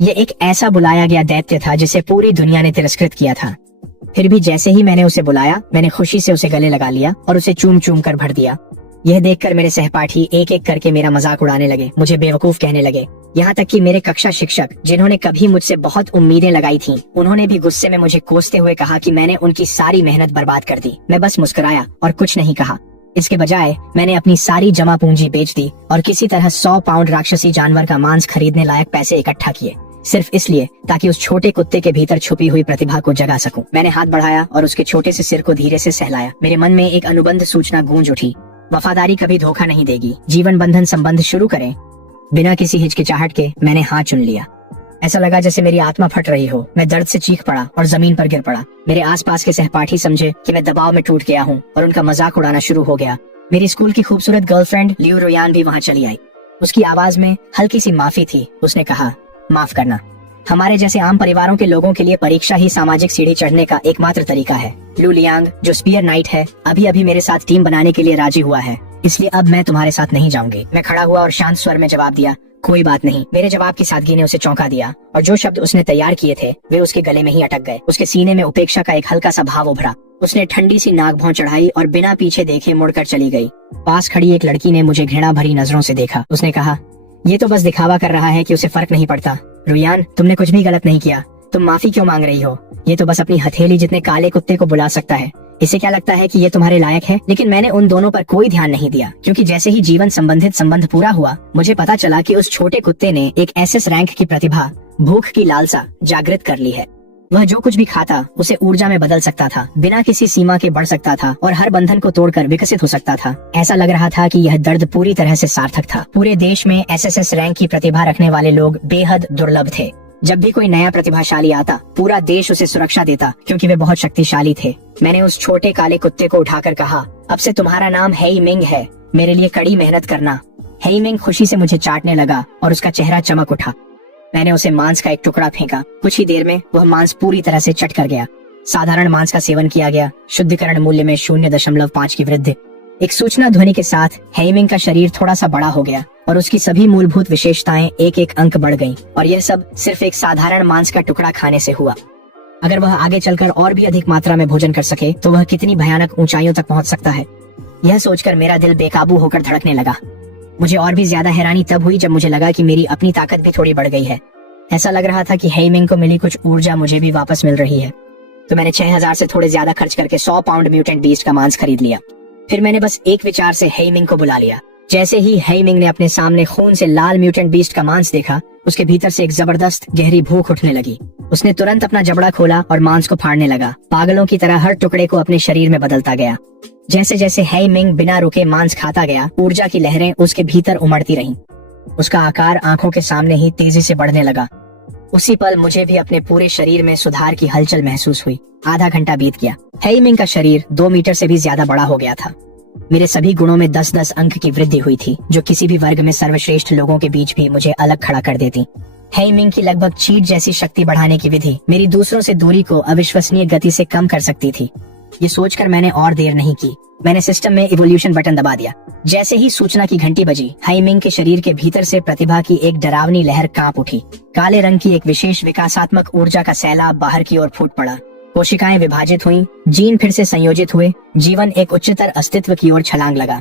ये एक ऐसा बुलाया गया दैत्य था जिसे पूरी दुनिया ने तिरस्कृत किया था। फिर भी जैसे ही मैंने उसे बुलाया, मैंने खुशी से उसे गले लगा लिया और उसे चूम चूम कर भर दिया। यह देखकर मेरे सहपाठी एक एक करके मेरा मजाक उड़ाने लगे, मुझे बेवकूफ कहने लगे। यहाँ तक कि मेरे कक्षा शिक्षक, जिन्होंने कभी मुझसे बहुत उम्मीदें लगाई थीं, उन्होंने भी गुस्से में मुझे कोसते हुए कहा कि मैंने उनकी सारी मेहनत बर्बाद कर दी। मैं बस मुस्कुराया और कुछ नहीं कहा। इसके बजाय मैंने अपनी सारी जमा पूंजी बेच दी और किसी तरह 100 पाउंड राक्षसी जानवर का मांस खरीदने लायक पैसे इकट्ठा किए, सिर्फ इसलिए ताकि उस छोटे कुत्ते के भीतर छुपी हुई प्रतिभा को जगा सकूं। मैंने हाथ बढ़ाया और उसके छोटे से सिर को धीरे से सहलाया। मेरे मन में एक अनुबंध सूचना गूंज उठी, वफादारी कभी धोखा नहीं देगी, जीवन बंधन संबंध शुरू करें। बिना किसी हिचकिचाहट के मैंने हाथ चुन लिया। ऐसा लगा जैसे मेरी आत्मा फट रही हो। मैं दर्द से चीख पड़ा और जमीन पर गिर पड़ा। मेरे आसपास के सहपाठी समझे कि मैं दबाव में टूट गया हूँ और उनका मजाक उड़ाना शुरू हो गया। मेरी स्कूल की खूबसूरत गर्लफ्रेंड लियू रोयान भी वहाँ चली आई। उसकी आवाज में हल्की सी माफी थी। उसने कहा, माफ करना, हमारे जैसे आम परिवारों के लोगों के लिए परीक्षा ही सामाजिक सीढ़ी चढ़ने का एकमात्र तरीका है। लू लियांग, जो स्पीयर नाइट है, अभी अभी मेरे साथ टीम बनाने के लिए राजी हुआ है, इसलिए अब मैं तुम्हारे साथ नहीं जाऊंगी। मैं खड़ा हुआ और शांत स्वर में जवाब दिया, कोई बात नहीं। मेरे जवाब की सादगी ने उसे चौंका दिया और जो शब्द उसने तैयार किए थे वे उसके गले में ही अटक गए। उसके सीने में उपेक्षा का एक हल्का सा भाव उभरा। उसने ठंडी सी नाक भौं चढ़ाई और बिना पीछे देखे मुड़कर चली गई। पास खड़ी एक लड़की ने मुझे घृणा भरी नजरों से देखा। उसने कहा, ये तो बस दिखावा कर रहा है कि उसे फर्क नहीं पड़ता। रोयान, तुमने कुछ भी गलत नहीं किया, तुम माफी क्यों मांग रही हो? ये तो बस अपनी हथेली जितने काले कुत्ते को बुला सकता है। इसे क्या लगता है कि ये तुम्हारे लायक है? लेकिन मैंने उन दोनों पर कोई ध्यान नहीं दिया, क्योंकि जैसे ही जीवन संबंधित संबंध पूरा हुआ, मुझे पता चला कि उस छोटे कुत्ते ने एक एसएस रैंक की प्रतिभा, भूख की लालसा जागृत कर ली है। वह जो कुछ भी खाता उसे ऊर्जा में बदल सकता था, बिना किसी सीमा के बढ़ सकता था और हर बंधन को तोड़कर विकसित हो सकता था। ऐसा लग रहा था कि यह दर्द पूरी तरह से सार्थक था। पूरे देश में एसएसएस रैंक की प्रतिभा रखने वाले लोग बेहद दुर्लभ थे। जब भी कोई नया प्रतिभाशाली आता, पूरा देश उसे सुरक्षा देता, क्योंकि वे बहुत शक्तिशाली थे। मैंने उस छोटे काले कुत्ते को उठाकर कहा, अब से तुम्हारा नाम हेई मिंग है, मेरे लिए कड़ी मेहनत करना। हेई मिंग खुशी से मुझे चाटने लगा और उसका चेहरा चमक उठा। मैंने उसे मांस का एक टुकड़ा फेंका। कुछ ही देर में वह मांस पूरी तरह से चट कर गया। साधारण मांस का सेवन किया गया। शुद्धिकरण मूल्य में 0.5 की वृद्धि। एक सूचना ध्वनि के साथ हेई मिंग का शरीर थोड़ा सा बड़ा हो गया और उसकी सभी मूलभूत विशेषताएं एक एक अंक बढ़ गईं। और यह सब सिर्फ एक साधारण मांस का टुकड़ा खाने से हुआ। अगर वह आगे चलकर और भी अधिक मात्रा में भोजन कर सके तो वह कितनी भयानक ऊंचाइयों तक पहुंच सकता है। यह सोचकर मेरा दिल बेकाबू होकर धड़कने लगा। मुझे और भी ज्यादा हैरानी तब हुई जब मुझे लगा कि मेरी अपनी ताकत भी थोड़ी बढ़ गई है। ऐसा लग रहा था कि हेई मिंग को मिली कुछ ऊर्जा मुझे भी वापस मिल रही है। तो मैंने 6000 से थोड़े ज्यादा खर्च करके 100 पाउंड म्यूटेंट बीस्ट का मांस खरीद लिया। फिर मैंने बस एक विचार से हेई मिंग को बुला लिया। जैसे ही हेई मिंग ने अपने सामने खून से लाल म्यूटेंट बीस्ट का मांस देखा, उसके भीतर से एक जबरदस्त गहरी भूख उठने लगी। उसने तुरंत अपना जबड़ा खोला और मांस को फाड़ने लगा। पागलों की तरह हर टुकड़े को अपने शरीर में बदलता गया। जैसे जैसे हेई मिंग बिना रुके मांस खाता गया, ऊर्जा की लहरें उसके भीतर उमड़ती रहीं। उसका आकार आंखों के सामने ही तेजी से बढ़ने लगा। उसी पल मुझे भी अपने पूरे शरीर में सुधार की हलचल महसूस हुई। आधा घंटा बीत गया। हेई मिंग का शरीर 2 मीटर से भी ज्यादा बड़ा हो गया था। मेरे सभी गुणों में 10-10 अंक की वृद्धि हुई थी, जो किसी भी वर्ग में सर्वश्रेष्ठ लोगों के बीच भी मुझे अलग खड़ा कर देती। हेई मिंग की लगभग चीट जैसी शक्ति बढ़ाने की विधि मेरी दूसरों से दूरी को अविश्वसनीय गति से कम कर सकती थी। ये सोचकर मैंने और देर नहीं की। मैंने सिस्टम में इवोल्यूशन बटन दबा दिया। जैसे ही सूचना की घंटी बजी, हेई मिंग के शरीर के भीतर से प्रतिभा की एक डरावनी लहर कांप उठी। काले रंग की एक विशेष विकासात्मक ऊर्जा का सैलाब बाहर की ओर फूट पड़ा। कोशिकाएं विभाजित हुईं, जीन फिर से संयोजित हुए, जीवन एक उच्चतर अस्तित्व की ओर छलांग लगा।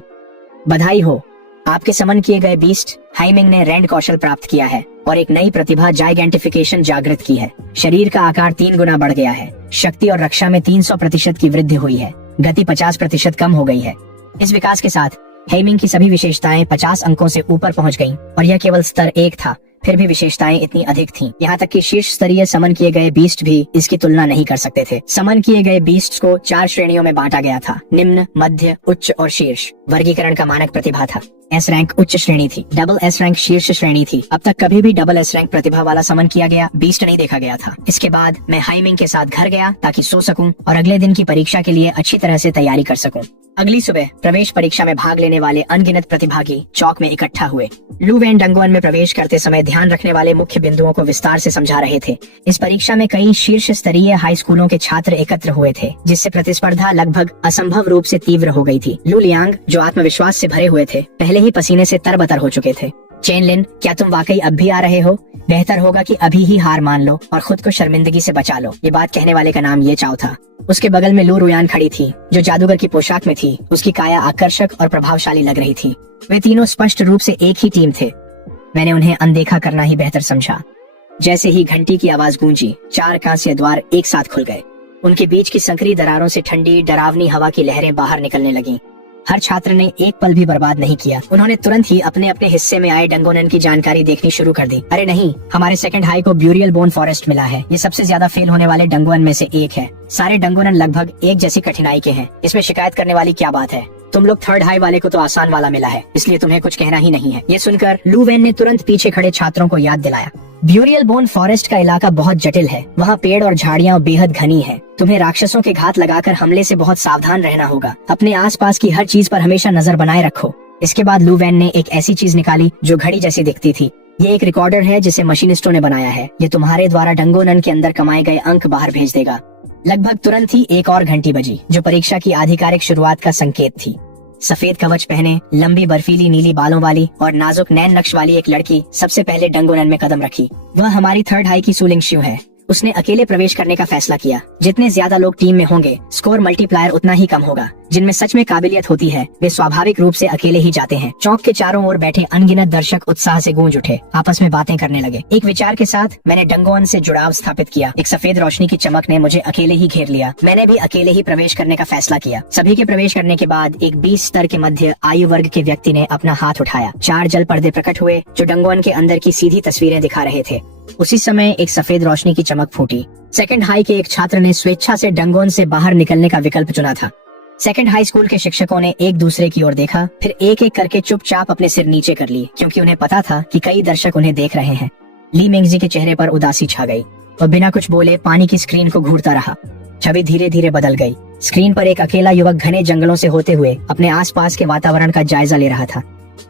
बधाई हो, आपके समन किए गए बीस्ट हेई मिंग ने रैंड कौशल प्राप्त किया है और एक नई प्रतिभा जाइगेंटिफिकेशन जागृत की है। शरीर का आकार 3 गुना बढ़ गया है। शक्ति और रक्षा में 300% की वृद्धि हुई है। गति 50% कम हो गई है। इस विकास के साथ हेई मिंग की सभी विशेषताएं 50 अंकों से ऊपर पहुंच गईं और यह केवल स्तर 1 था। फिर भी विशेषताएं इतनी अधिक थीं, यहाँ तक कि शीर्ष स्तरीय समन किए गए बीस्ट भी इसकी तुलना नहीं कर सकते थे। समन किए गए बीस्ट को 4 श्रेणियों में बांटा गया था, निम्न, मध्य, उच्च और शीर्ष। वर्गीकरण का मानक प्रतिभा था। एस रैंक उच्च श्रेणी थी, डबल एस रैंक शीर्ष श्रेणी थी। अब तक कभी भी डबल एस रैंक प्रतिभा वाला समन किया गया बीस्ट नहीं देखा गया था। इसके बाद मैं हेई मिंग के साथ घर गया ताकि सो सकूं और अगले दिन की परीक्षा के लिए अच्छी तरह से तैयारी कर सकूं। अगली सुबह प्रवेश परीक्षा में भाग लेने वाले अनगिनत प्रतिभागी चौक में इकट्ठा हुए। लू वैन डंगवन में प्रवेश करते समय ध्यान रखने वाले मुख्य बिंदुओं को विस्तार से समझा रहे थे। इस परीक्षा में कई शीर्ष स्तरीय हाई स्कूलों के छात्र एकत्र हुए थे, जिससे प्रतिस्पर्धा लगभग असंभव रूप से तीव्र हो गई थी। लू लियांग, जो आत्मविश्वास से भरे हुए थे, पहले ही पसीने से तरबतर हो चुके थे। चेनलिन, क्या तुम वाकई अब भी आ रहे हो? बेहतर होगा कि अभी ही हार मान लो और खुद को शर्मिंदगी से बचा लो। ये बात कहने वाले का नाम ये चाओ था। उसके बगल में लू रुयान खड़ी थी, जो जादूगर की पोशाक में थी। उसकी काया आकर्षक और प्रभावशाली लग रही थी। वे तीनों स्पष्ट रूप से एक ही टीम थे। मैंने उन्हें अनदेखा करना ही बेहतर समझा। जैसे ही घंटी की आवाज गूंजी, 4 कांस्य द्वार एक साथ खुल गए। उनके बीच की संकरी दरारों से ठंडी डरावनी हवा की लहरें बाहर निकलने लगीं। हर छात्र ने एक पल भी बर्बाद नहीं किया। उन्होंने तुरंत ही अपने अपने हिस्से में आए डंगोनन की जानकारी देखनी शुरू कर दी। अरे नहीं, हमारे सेकंड हाई को ब्यूरियल बोन फॉरेस्ट मिला है। ये सबसे ज्यादा फेल होने वाले डंगोनन में से एक है। सारे डंगोनन लगभग एक जैसी कठिनाई के हैं। इसमें शिकायत करने वाली क्या बात है? तुम लोग थर्ड हाई वाले को तो आसान वाला मिला है, इसलिए तुम्हें कुछ कहना ही नहीं है। ये सुनकर लू वेन ने तुरंत पीछे खड़े छात्रों को याद दिलाया। ब्यूरियल बोन फॉरेस्ट का इलाका बहुत जटिल है। वहाँ पेड़ और झाड़ियाँ बेहद घनी है। तुम्हें राक्षसों के घात लगाकर हमले से बहुत सावधान रहना होगा। अपने आसपास की हर चीज पर हमेशा नजर बनाए रखो। इसके बाद लू वेन ने एक ऐसी चीज निकाली जो घड़ी जैसी दिखती थी। ये एक रिकॉर्डर है जिसे मशीनिस्टों ने बनाया है। ये तुम्हारे द्वारा डंगोनन के अंदर कमाए गए अंक बाहर भेज देगा। लगभग तुरंत ही एक और घंटी बजी, जो परीक्षा की आधिकारिक शुरुआत का संकेत थी। सफेद कवच पहने, लंबी बर्फीली नीली बालों वाली और नाजुक नैन नक्श वाली एक लड़की सबसे पहले डंगोनन में कदम रखी। वह हमारी थर्ड हाई की सुलिंगशियू है। उसने अकेले प्रवेश करने का फैसला किया। जितने ज्यादा लोग टीम में होंगे, स्कोर मल्टीप्लायर उतना ही कम होगा। जिनमें सच में काबिलियत होती है, वे स्वाभाविक रूप से अकेले ही जाते हैं। चौक के चारों ओर बैठे अनगिनत दर्शक उत्साह से गूंज उठे, आपस में बातें करने लगे। एक विचार के साथ मैंने डंगोन से जुड़ाव स्थापित किया। एक सफेद रोशनी की चमक ने मुझे अकेले ही घेर लिया। मैंने भी अकेले ही प्रवेश करने का फैसला किया। सभी के प्रवेश करने के बाद एक 20 स्तर के मध्य आयु वर्ग के व्यक्ति ने अपना हाथ उठाया। 4 जल पर्दे प्रकट हुए जो डंगोन के अंदर की सीधी तस्वीरें दिखा रहे थे। उसी समय एक सफेद रोशनी की चमक फूटी। सेकंड हाई के एक छात्र ने स्वेच्छा से डंगोन से बाहर निकलने का विकल्प चुना था। सेकंड हाई स्कूल के शिक्षकों ने एक दूसरे की ओर देखा, फिर एक एक करके चुपचाप अपने सिर नीचे कर लिए, क्योंकि उन्हें पता था कि कई दर्शक उन्हें देख रहे हैं। ली मिंगजी के चेहरे पर उदासी छा गई। वह बिना कुछ बोले पानी की स्क्रीन को घूरता रहा। छवि धीरे धीरे बदल गई। स्क्रीन पर एक अकेला युवक घने जंगलों से होते हुए अपने आसपास के वातावरण का जायजा ले रहा था।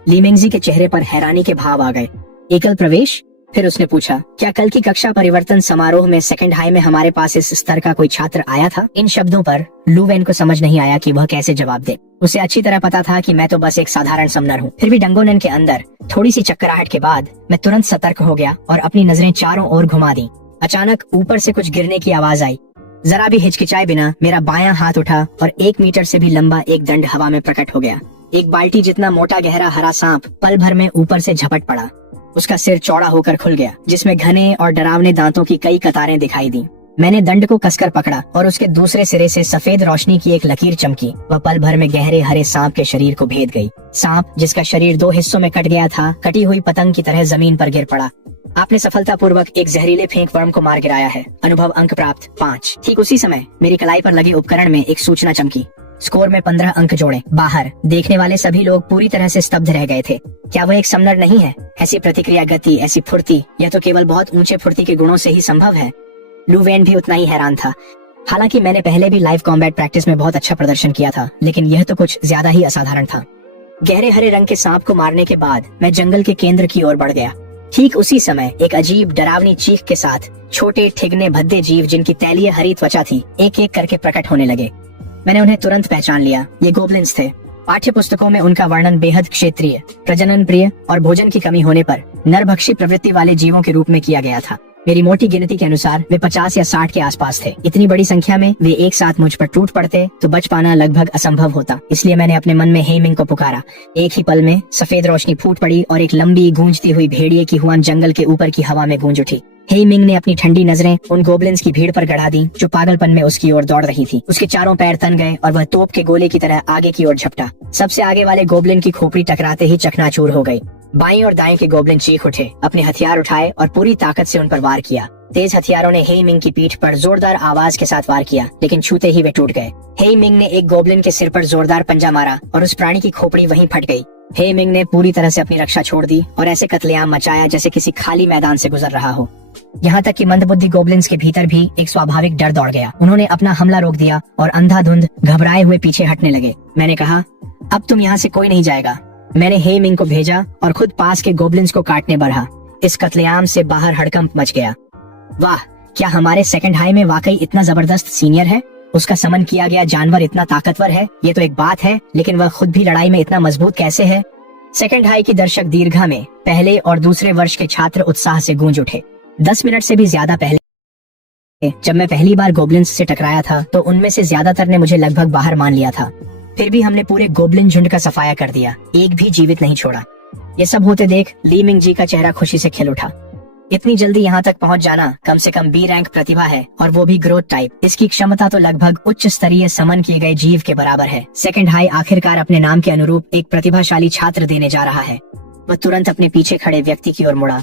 ली मिंगजी के चेहरे पर हैरानी के भाव आ गए। एकल प्रवेश? फिर उसने पूछा, क्या कल की कक्षा परिवर्तन समारोह में सेकंड हाई में हमारे पास इस स्तर का कोई छात्र आया था? इन शब्दों पर लू वेन को समझ नहीं आया कि वह कैसे जवाब दे। उसे अच्छी तरह पता था कि मैं तो बस एक साधारण समनर हूँ। फिर भी डंगोनन के अंदर थोड़ी सी चक्कराहट के बाद मैं तुरंत सतर्क हो गया और अपनी नजरें चारों ओर घुमा दी। अचानक ऊपर से कुछ गिरने की आवाज आई। जरा भी हिचकिचाए बिना मेरा बायां हाथ उठा और 1 मीटर से भी लंबा एक दंड हवा में प्रकट हो गया। एक बाल्टी जितना मोटा गहरा हरा सांप पल भर में ऊपर से झपट पड़ा। उसका सिर चौड़ा होकर खुल गया, जिसमें घने और डरावने दांतों की कई कतारें दिखाई दी। मैंने दंड को कसकर पकड़ा और उसके दूसरे सिरे से सफेद रोशनी की एक लकीर चमकी। वह पल भर में गहरे हरे सांप के शरीर को भेद गई। सांप, जिसका शरीर 2 हिस्सों में कट गया था, कटी हुई पतंग की तरह जमीन पर गिर पड़ा। आपने सफलतापूर्वक एक जहरीले फेंक वर्म को मार गिराया है। अनुभव अंक प्राप्त 5। ठीक उसी समय मेरी कलाई पर लगे उपकरण में एक सूचना चमकी। स्कोर में 15 अंक जोड़े। बाहर देखने वाले सभी लोग पूरी तरह से स्तब्ध रह गए थे। क्या वह एक समनर नहीं है? ऐसी प्रतिक्रिया गति, ऐसी फुर्ती, यह तो केवल बहुत ऊंचे फुर्ती के गुणों से ही संभव है। लू वेन भी उतना ही हैरान था। हालांकि मैंने पहले भी लाइव कॉम्बैट प्रैक्टिस में बहुत अच्छा प्रदर्शन किया था, लेकिन यह तो कुछ ज्यादा ही असाधारण था। गहरे हरे रंग के सांप को मारने के बाद मैं जंगल के केंद्र की ओर बढ़ गया। ठीक उसी समय एक अजीब डरावनी चीख के साथ छोटे ठिगने भद्दे जीव, जिनकी तैलीय हरी त्वचा थी, एक एक करके प्रकट होने लगे। मैंने उन्हें तुरंत पहचान लिया। ये गोब्लिन्स थे। पाठ्य पुस्तकों में उनका वर्णन बेहद क्षेत्रीय, प्रजनन प्रिय और भोजन की कमी होने पर नरभक्षी प्रवृत्ति वाले जीवों के रूप में किया गया था। मेरी मोटी गिनती के अनुसार वे 50 या 60 के आसपास थे। इतनी बड़ी संख्या में वे एक साथ मुझ पर टूट पड़ते तो बच पाना लगभग असंभव होता। इसलिए मैंने अपने मन में हेमिंग को पुकारा। एक ही पल में सफेद रोशनी फूट पड़ी और एक लंबी गूंजती हुई भेड़िए की हुआन जंगल के ऊपर की हवा में गूंज उठी। हेमिंग ने अपनी ठंडी नजरें उन गोब्लिन्स की भीड़ पर गड़ा दी जो पागलपन में उसकी ओर दौड़ रही थी। उसके चारों पैर तन गए और वह तोप के गोले की तरह आगे की ओर झपटा। सबसे आगे वाले गोब्लिन की खोपड़ी टकराते ही चकनाचूर हो गई। बाईं और दाएं के गोब्लिन चीख उठे, अपने हथियार उठाए और पूरी ताकत से उन पर वार किया। तेज हथियारों ने हेमिंग की पीठ पर जोरदार आवाज के साथ वार किया, लेकिन छूते ही वे टूट गए। हेमिंग ने एक गोब्लिन के सिर पर जोरदार पंजा मारा और उस प्राणी की खोपड़ी वहीं फट गई। हेमिंग ने पूरी तरह से अपनी रक्षा छोड़ दी और ऐसे कत्लेआम मचाया जैसे किसी खाली मैदान से गुजर रहा हो। यहाँ तक कि मंदबुद्धि गोब्लिन्स के भीतर भी एक स्वाभाविक डर दौड़ गया। उन्होंने अपना हमला रोक दिया और अंधाधुंध घबराए हुए पीछे हटने लगे। मैंने कहा, अब तुम यहाँ से कोई नहीं जाएगा। मैंने हेमिंग को भेजा और खुद पास के गोब्लिन्स को काटने बढ़ा। इस कत्लेआम से बाहर हड़कंप मच गया। वाह, क्या हमारे सेकंड हाई में वाकई इतना जबरदस्त सीनियर है? उसका समन किया गया जानवर इतना ताकतवर है, ये तो एक बात है, लेकिन वह खुद भी लड़ाई में इतना मजबूत कैसे है? सेकंड हाई की दर्शक दीर्घा में पहले और दूसरे वर्ष के छात्र उत्साह से गूंज उठे। 10 मिनट से भी ज्यादा पहले जब मैं पहली बार गोब्लिन्स से टकराया था तो उनमें से ज्यादातर ने मुझे लगभग बाहर मान लिया था। फिर भी हमने पूरे गोब्लिन झुंड का सफाया कर दिया, एक भी जीवित नहीं छोड़ा। ये सब होते देख ली मिंग जी का चेहरा खुशी से खिल उठा। इतनी जल्दी यहाँ तक पहुँच जाना कम से कम बी रैंक प्रतिभा है, और वो भी ग्रोथ टाइप। इसकी क्षमता तो लगभग उच्च स्तरीय समन किए गए जीव के बराबर है। सेकंड हाई आखिरकार अपने नाम के अनुरूप एक प्रतिभाशाली छात्र देने जा रहा है। वह तुरंत अपने पीछे खड़े व्यक्ति की ओर मुड़ा।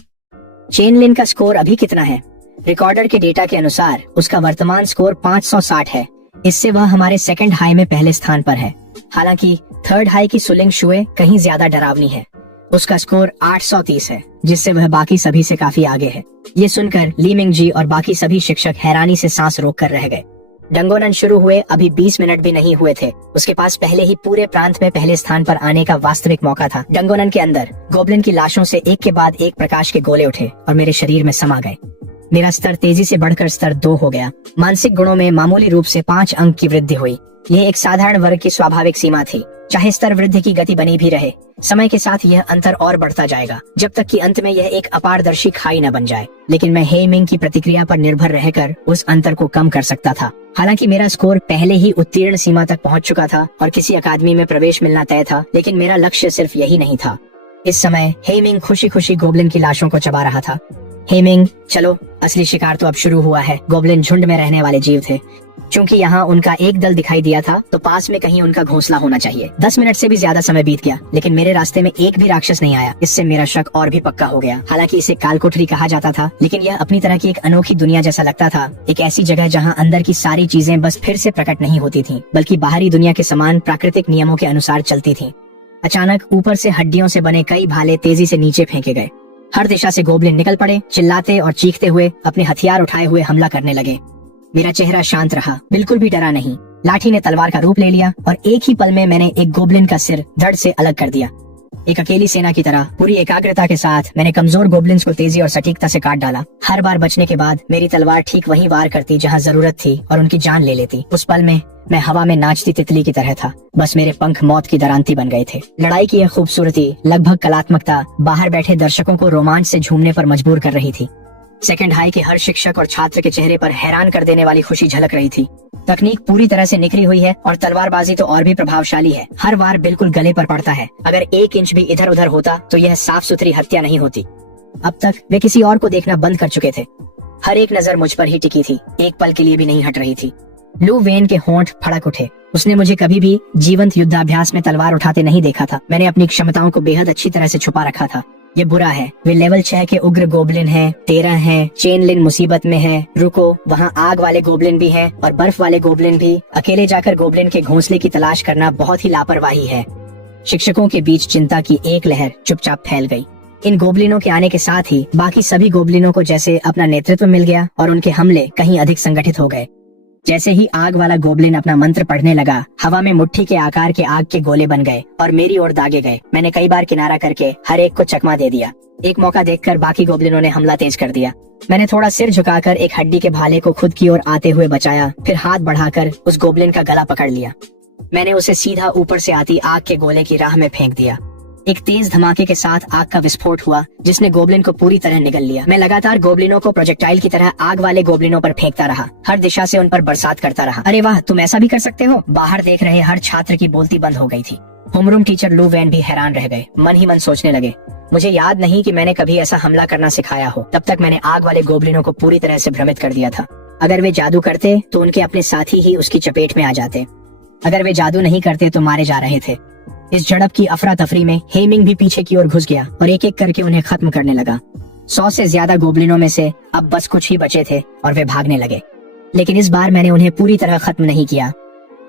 चेन लिन का स्कोर अभी कितना है? रिकॉर्डर के डेटा के अनुसार उसका वर्तमान स्कोर 560 है। इससे वह हमारे सेकंड हाई में पहले स्थान पर है। हालांकि थर्ड हाई की सुलिंग शुए कहीं ज्यादा डरावनी है। उसका स्कोर 830 है, जिससे वह बाकी सभी से काफी आगे है। ये सुनकर ली मिंग जी और बाकी सभी शिक्षक हैरानी से सांस रोक कर रह गए। डंगोनन शुरू हुए अभी 20 मिनट भी नहीं हुए थे। उसके पास पहले ही पूरे प्रांत में पहले स्थान पर आने का वास्तविक मौका था। डंगोनन के अंदर गोब्लिन की लाशों से एक के बाद एक प्रकाश के गोले उठे और मेरे शरीर में समा गए। मेरा स्तर तेजी से बढ़कर स्तर 2 हो गया। मानसिक गुणों में मामूली रूप से 5 अंक की वृद्धि हुई। यह एक साधारण वर्ग की स्वाभाविक सीमा थी। चाहे स्तर वृद्धि की गति बनी भी रहे, समय के साथ यह अंतर और बढ़ता जाएगा, जब तक कि अंत में यह एक अपारदर्शी खाई न बन जाए। लेकिन मैं हे मिंग की प्रतिक्रिया पर निर्भर रहकर उस अंतर को कम कर सकता था। हालांकि मेरा स्कोर पहले ही उत्तीर्ण सीमा तक पहुंच चुका था और किसी अकादमी में प्रवेश मिलना तय था, लेकिन मेरा लक्ष्य सिर्फ यही नहीं था। इस समय हे मिंग खुशी खुशी गोब्लिन की लाशों को चबा रहा था। हे मिंग, चलो, असली शिकार तो अब शुरू हुआ है। गोब्लिन झुंड में रहने वाले जीव थे। चूंकि यहाँ उनका एक दल दिखाई दिया था, तो पास में कहीं उनका घोंसला होना चाहिए। 10 मिनट से भी ज्यादा समय बीत गया, लेकिन मेरे रास्ते में एक भी राक्षस नहीं आया। इससे मेरा शक और भी पक्का हो गया। हालांकि इसे कालकोठरी कहा जाता था, लेकिन यह अपनी तरह की एक अनोखी दुनिया जैसा लगता था। एक ऐसी जगह जहाँ अंदर की सारी चीजें बस फिर से प्रकट नहीं होती थी, बल्कि बाहरी दुनिया के समान प्राकृतिक नियमों के अनुसार चलती थी। अचानक ऊपर से हड्डियों से बने कई भाले तेजी से नीचे फेंके गए। हर दिशा से गोब्लिन निकल पड़े, चिल्लाते और चीखते हुए अपने हथियार उठाए हुए हमला करने लगे। मेरा चेहरा शांत रहा, बिल्कुल भी डरा नहीं। लाठी ने तलवार का रूप ले लिया और एक ही पल में मैंने एक गोब्लिन का सिर धड़ से अलग कर दिया। एक अकेली सेना की तरह पूरी एकाग्रता के साथ मैंने कमजोर गोब्लिन्स को तेजी और सटीकता से काट डाला। हर बार बचने के बाद मेरी तलवार ठीक वहीं वार करती जहां जरूरत थी और उनकी जान ले लेती। उस पल में मैं हवा में नाचती तितली की तरह था। बस मेरे पंख मौत की दरांती बन गए थे। लड़ाई की यह खूबसूरती, लगभग कलात्मकता, बाहर बैठे दर्शकों को रोमांच से झूमने पर मजबूर कर रही थी। सेकंड हाई के हर शिक्षक और छात्र के चेहरे पर हैरान कर देने वाली खुशी झलक रही थी। तकनीक पूरी तरह से निखरी हुई है और तलवारबाजी तो और भी प्रभावशाली है। हर वार बिल्कुल गले पर पड़ता है। अगर 1 इंच भी इधर उधर होता तो यह साफ सुथरी हत्या नहीं होती। अब तक वे किसी और को देखना बंद कर चुके थे। हर एक नजर मुझ पर ही टिकी थी, एक पल के लिए भी नहीं हट रही थी। लू वेन के होंठ फड़क उठे। उसने मुझे कभी भी जीवंत युद्धाभ्यास में तलवार उठाते नहीं देखा था। मैंने अपनी क्षमताओं को बेहद अच्छी तरह से छुपा रखा था। ये बुरा है। वे लेवल 6 के उग्र गोब्लिन हैं, 13 हैं, चेन लिन मुसीबत में है। रुको, वहाँ आग वाले गोब्लिन भी हैं और बर्फ वाले गोब्लिन भी। अकेले जाकर गोब्लिन के घोंसले की तलाश करना बहुत ही लापरवाही है। शिक्षकों के बीच चिंता की एक लहर चुपचाप फैल गई। इन गोब्लिनों के आने के साथ ही बाकी सभी गोब्लिनों को जैसे अपना नेतृत्व मिल गया और उनके हमले कहीं अधिक संगठित हो गए। जैसे ही आग वाला गोब्लिन अपना मंत्र पढ़ने लगा, हवा में मुट्ठी के आकार के आग के गोले बन गए और मेरी ओर दागे गए। मैंने कई बार किनारा करके हर एक को चकमा दे दिया। एक मौका देखकर बाकी गोब्लिनों ने हमला तेज कर दिया। मैंने थोड़ा सिर झुकाकर एक हड्डी के भाले को खुद की ओर आते हुए बचाया, फिर हाथ बढ़ाकर उस गोब्लिन का गला पकड़ लिया। मैंने उसे सीधा ऊपर से आती आग के गोले की राह में फेंक दिया। एक तेज धमाके के साथ आग का विस्फोट हुआ, जिसने गोब्लिन को पूरी तरह निगल लिया। मैं लगातार गोब्लिनों को प्रोजेक्टाइल की तरह आग वाले गोब्लिनों पर फेंकता रहा, हर दिशा से उन पर बरसात करता रहा। अरे वाह, तुम ऐसा भी कर सकते हो। बाहर देख रहे हर छात्र की बोलती बंद हो गई थी। होमरूम टीचर लू वैन भी हैरान रह गए, मन ही मन सोचने लगे, मुझे याद नहीं कि मैंने कभी ऐसा हमला करना सिखाया हो। तब तक मैंने आग वाले गोब्लिनों को पूरी तरह से भ्रमित कर दिया था। अगर वे जादू करते तो उनके अपने साथी ही उसकी चपेट में आ जाते। अगर वे जादू नहीं करते तो मारे जा रहे थे। इस झड़प की अफरा तफरी में हे मिंग भी पीछे की ओर घुस गया और एक एक करके उन्हें खत्म करने लगा। 100 से ज्यादा गोब्लिनों में से अब बस कुछ ही बचे थे और वे भागने लगे। लेकिन इस बार मैंने उन्हें पूरी तरह खत्म नहीं किया।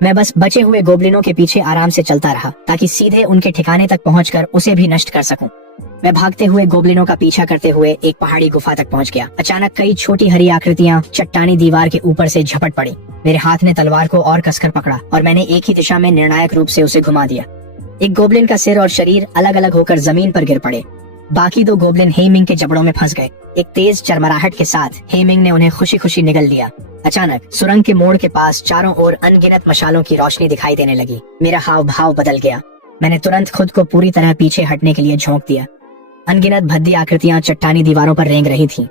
मैं बस बचे हुए गोब्लिनों के पीछे आराम से चलता रहा, ताकि सीधे उनके ठिकाने तक पहुंचकर उसे भी नष्ट कर सकूं। मैं भागते हुए गोब्लिनों का पीछा करते हुए एक पहाड़ी गुफा तक पहुंच गया। अचानक कई छोटी हरी आकृतियां चट्टानी दीवार के ऊपर से झपट पड़ी। मेरे हाथ ने तलवार को और कसकर पकड़ा और मैंने एक ही दिशा में निर्णायक रूप से उसे घुमा दिया। एक गोब्लिन का सिर और शरीर अलग अलग होकर जमीन पर गिर पड़े। बाकी 2 गोब्लिन हे मिंग के जबड़ों में फंस गए। एक तेज चरमराहट के साथ हे मिंग ने उन्हें खुशी खुशी निगल लिया। अचानक सुरंग के मोड़ के पास चारों ओर अनगिनत मशालों की रोशनी दिखाई देने लगी। मेरा हाव भाव बदल गया। मैंने तुरंत खुद को पूरी तरह पीछे हटने के लिए झोंक दिया। अनगिनत भद्दी आकृतियां चट्टानी दीवारों पर रेंग रही थीं।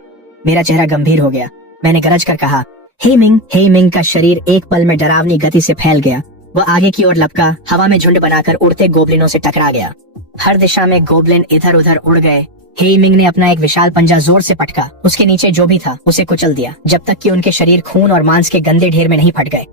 मेरा चेहरा गंभीर हो गया। मैंने गरज कर कहा, हे मिंग का शरीर एक पल में डरावनी गति से फैल गया। वह आगे की ओर लपका, हवा में झुंड बनाकर उड़ते गोबलिनों से टकरा गया। हर दिशा में गोबलिन इधर उधर उड़ गए। हे मिंग ने अपना एक विशाल पंजा जोर से पटका। उसके नीचे जो भी था उसे कुचल दिया, जब तक कि उनके शरीर खून और मांस के गंदे ढेर में नहीं फट गए।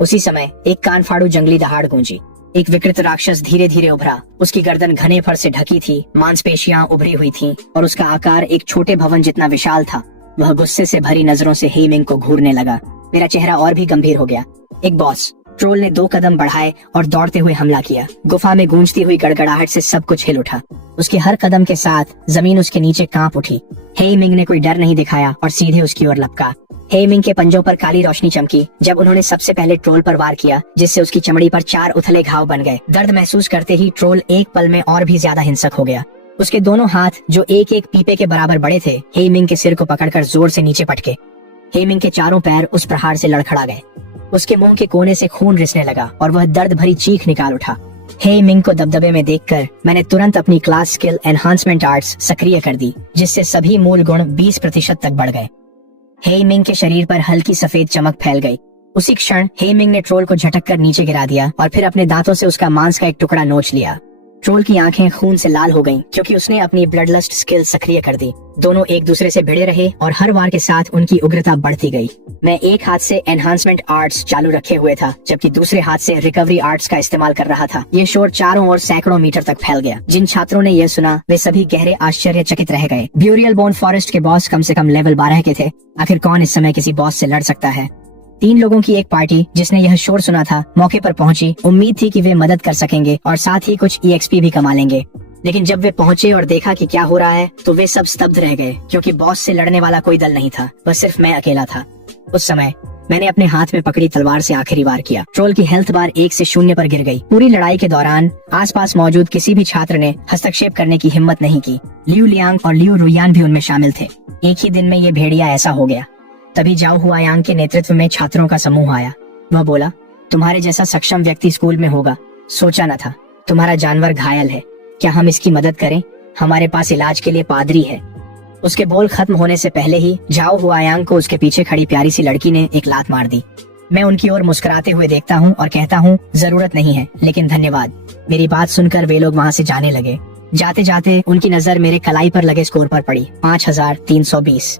उसी समय एक कान फाड़ू जंगली दहाड़ गूंजी। एक विकृत राक्षस धीरे धीरे उभरा। उसकी गर्दन घने फर से ढकी थी, मांसपेशियां उभरी हुई थीं और उसका आकार एक छोटे भवन जितना विशाल था। वह गुस्से से भरी नजरों से हे मिंग को घूरने लगा। मेरा चेहरा और भी गंभीर हो गया। एक बॉस ट्रोल ने 2 कदम बढ़ाए और दौड़ते हुए हमला किया। गुफा में गूंजती हुई गड़गड़ाहट से सब कुछ हिल उठा। उसके हर कदम के साथ जमीन उसके नीचे कांप उठी। हे मिंग ने कोई डर नहीं दिखाया और सीधे उसकी ओर लपका। हे मिंग के पंजों पर काली रोशनी चमकी जब उन्होंने सबसे पहले ट्रोल पर वार किया, जिससे उसकी चमड़ी पर 4 उथले घाव बन गए। दर्द महसूस करते ही ट्रोल एक पल में और भी ज्यादा हिंसक हो गया। उसके दोनों हाथ, जो एक एक पीपे के बराबर बड़े थे, हे मिंग के सिर को पकड़कर जोर से नीचे पटके। हे मिंग के चारों पैर उस प्रहार से लड़खड़ा गए। उसके मुंह के कोने से खून रिसने लगा और वह दर्द भरी चीख निकाल उठा। हे मिंग को दबदबे में देखकर मैंने तुरंत अपनी क्लास स्किल एनहांसमेंट आर्ट्स सक्रिय कर दी, जिससे सभी मूल गुण 20% तक बढ़ गए। हे मिंग के शरीर पर हल्की सफेद चमक फैल गई। उसी क्षण हे मिंग ने ट्रोल को झटक कर नीचे गिरा दिया और फिर अपने दांतों से उसका मांस का एक टुकड़ा नोच लिया। ट्रोल की आंखें खून से लाल हो गईं, क्योंकि उसने अपनी ब्लड लस्ट स्किल सक्रिय कर दी। दोनों एक दूसरे से भिड़े रहे और हर वार के साथ उनकी उग्रता बढ़ती गई। मैं एक हाथ से एनहांसमेंट आर्ट्स चालू रखे हुए था, जबकि दूसरे हाथ से रिकवरी आर्ट्स का इस्तेमाल कर रहा था। ये शोर चारों ओर सैकड़ों मीटर तक फैल गया। जिन छात्रों ने यह सुना वे सभी गहरे आश्चर्यचकित रह गए। ब्यूरियल बोन फॉरेस्ट के बॉस कम से कम लेवल 12 के थे। आखिर कौन इस समय किसी बॉस से लड़ सकता है? 3 लोगों की एक पार्टी जिसने यह शोर सुना था मौके पर पहुंची। उम्मीद थी कि वे मदद कर सकेंगे और साथ ही कुछ EXP भी कमा लेंगे। लेकिन जब वे पहुंचे और देखा कि क्या हो रहा है, तो वे सब स्तब्ध रह गए, क्योंकि बॉस से लड़ने वाला कोई दल नहीं था। बस सिर्फ मैं अकेला था। उस समय मैंने अपने हाथ में पकड़ी तलवार से आखिरी वार किया। ट्रोल की हेल्थ बार 1 से 0 पर गिर गई। पूरी लड़ाई के दौरान आसपास मौजूद किसी भी छात्र ने हस्तक्षेप करने की हिम्मत नहीं की। लियू लियांग और लियू रुयान भी उनमें शामिल थे। एक ही दिन में ये भेड़िया ऐसा हो गया। तभी जाओ हुआयांग के नेतृत्व में छात्रों का समूह आया। वह बोला, तुम्हारे जैसा सक्षम व्यक्ति स्कूल में होगा, सोचा न था। तुम्हारा जानवर घायल है, क्या हम इसकी मदद करें? हमारे पास इलाज के लिए पादरी है। उसके बोल खत्म होने से पहले ही जाओ हुआयांग को उसके पीछे खड़ी प्यारी सी लड़की ने एक लात मार दी। मैं उनकी ओर मुस्कुराते हुए देखता हूँ और कहता हूँ, जरूरत नहीं है, लेकिन धन्यवाद। मेरी बात सुनकर वे लोग वहाँ से जाने लगे। जाते जाते उनकी नजर मेरे कलाई पर लगे स्कोर पर पड़ी, 5320।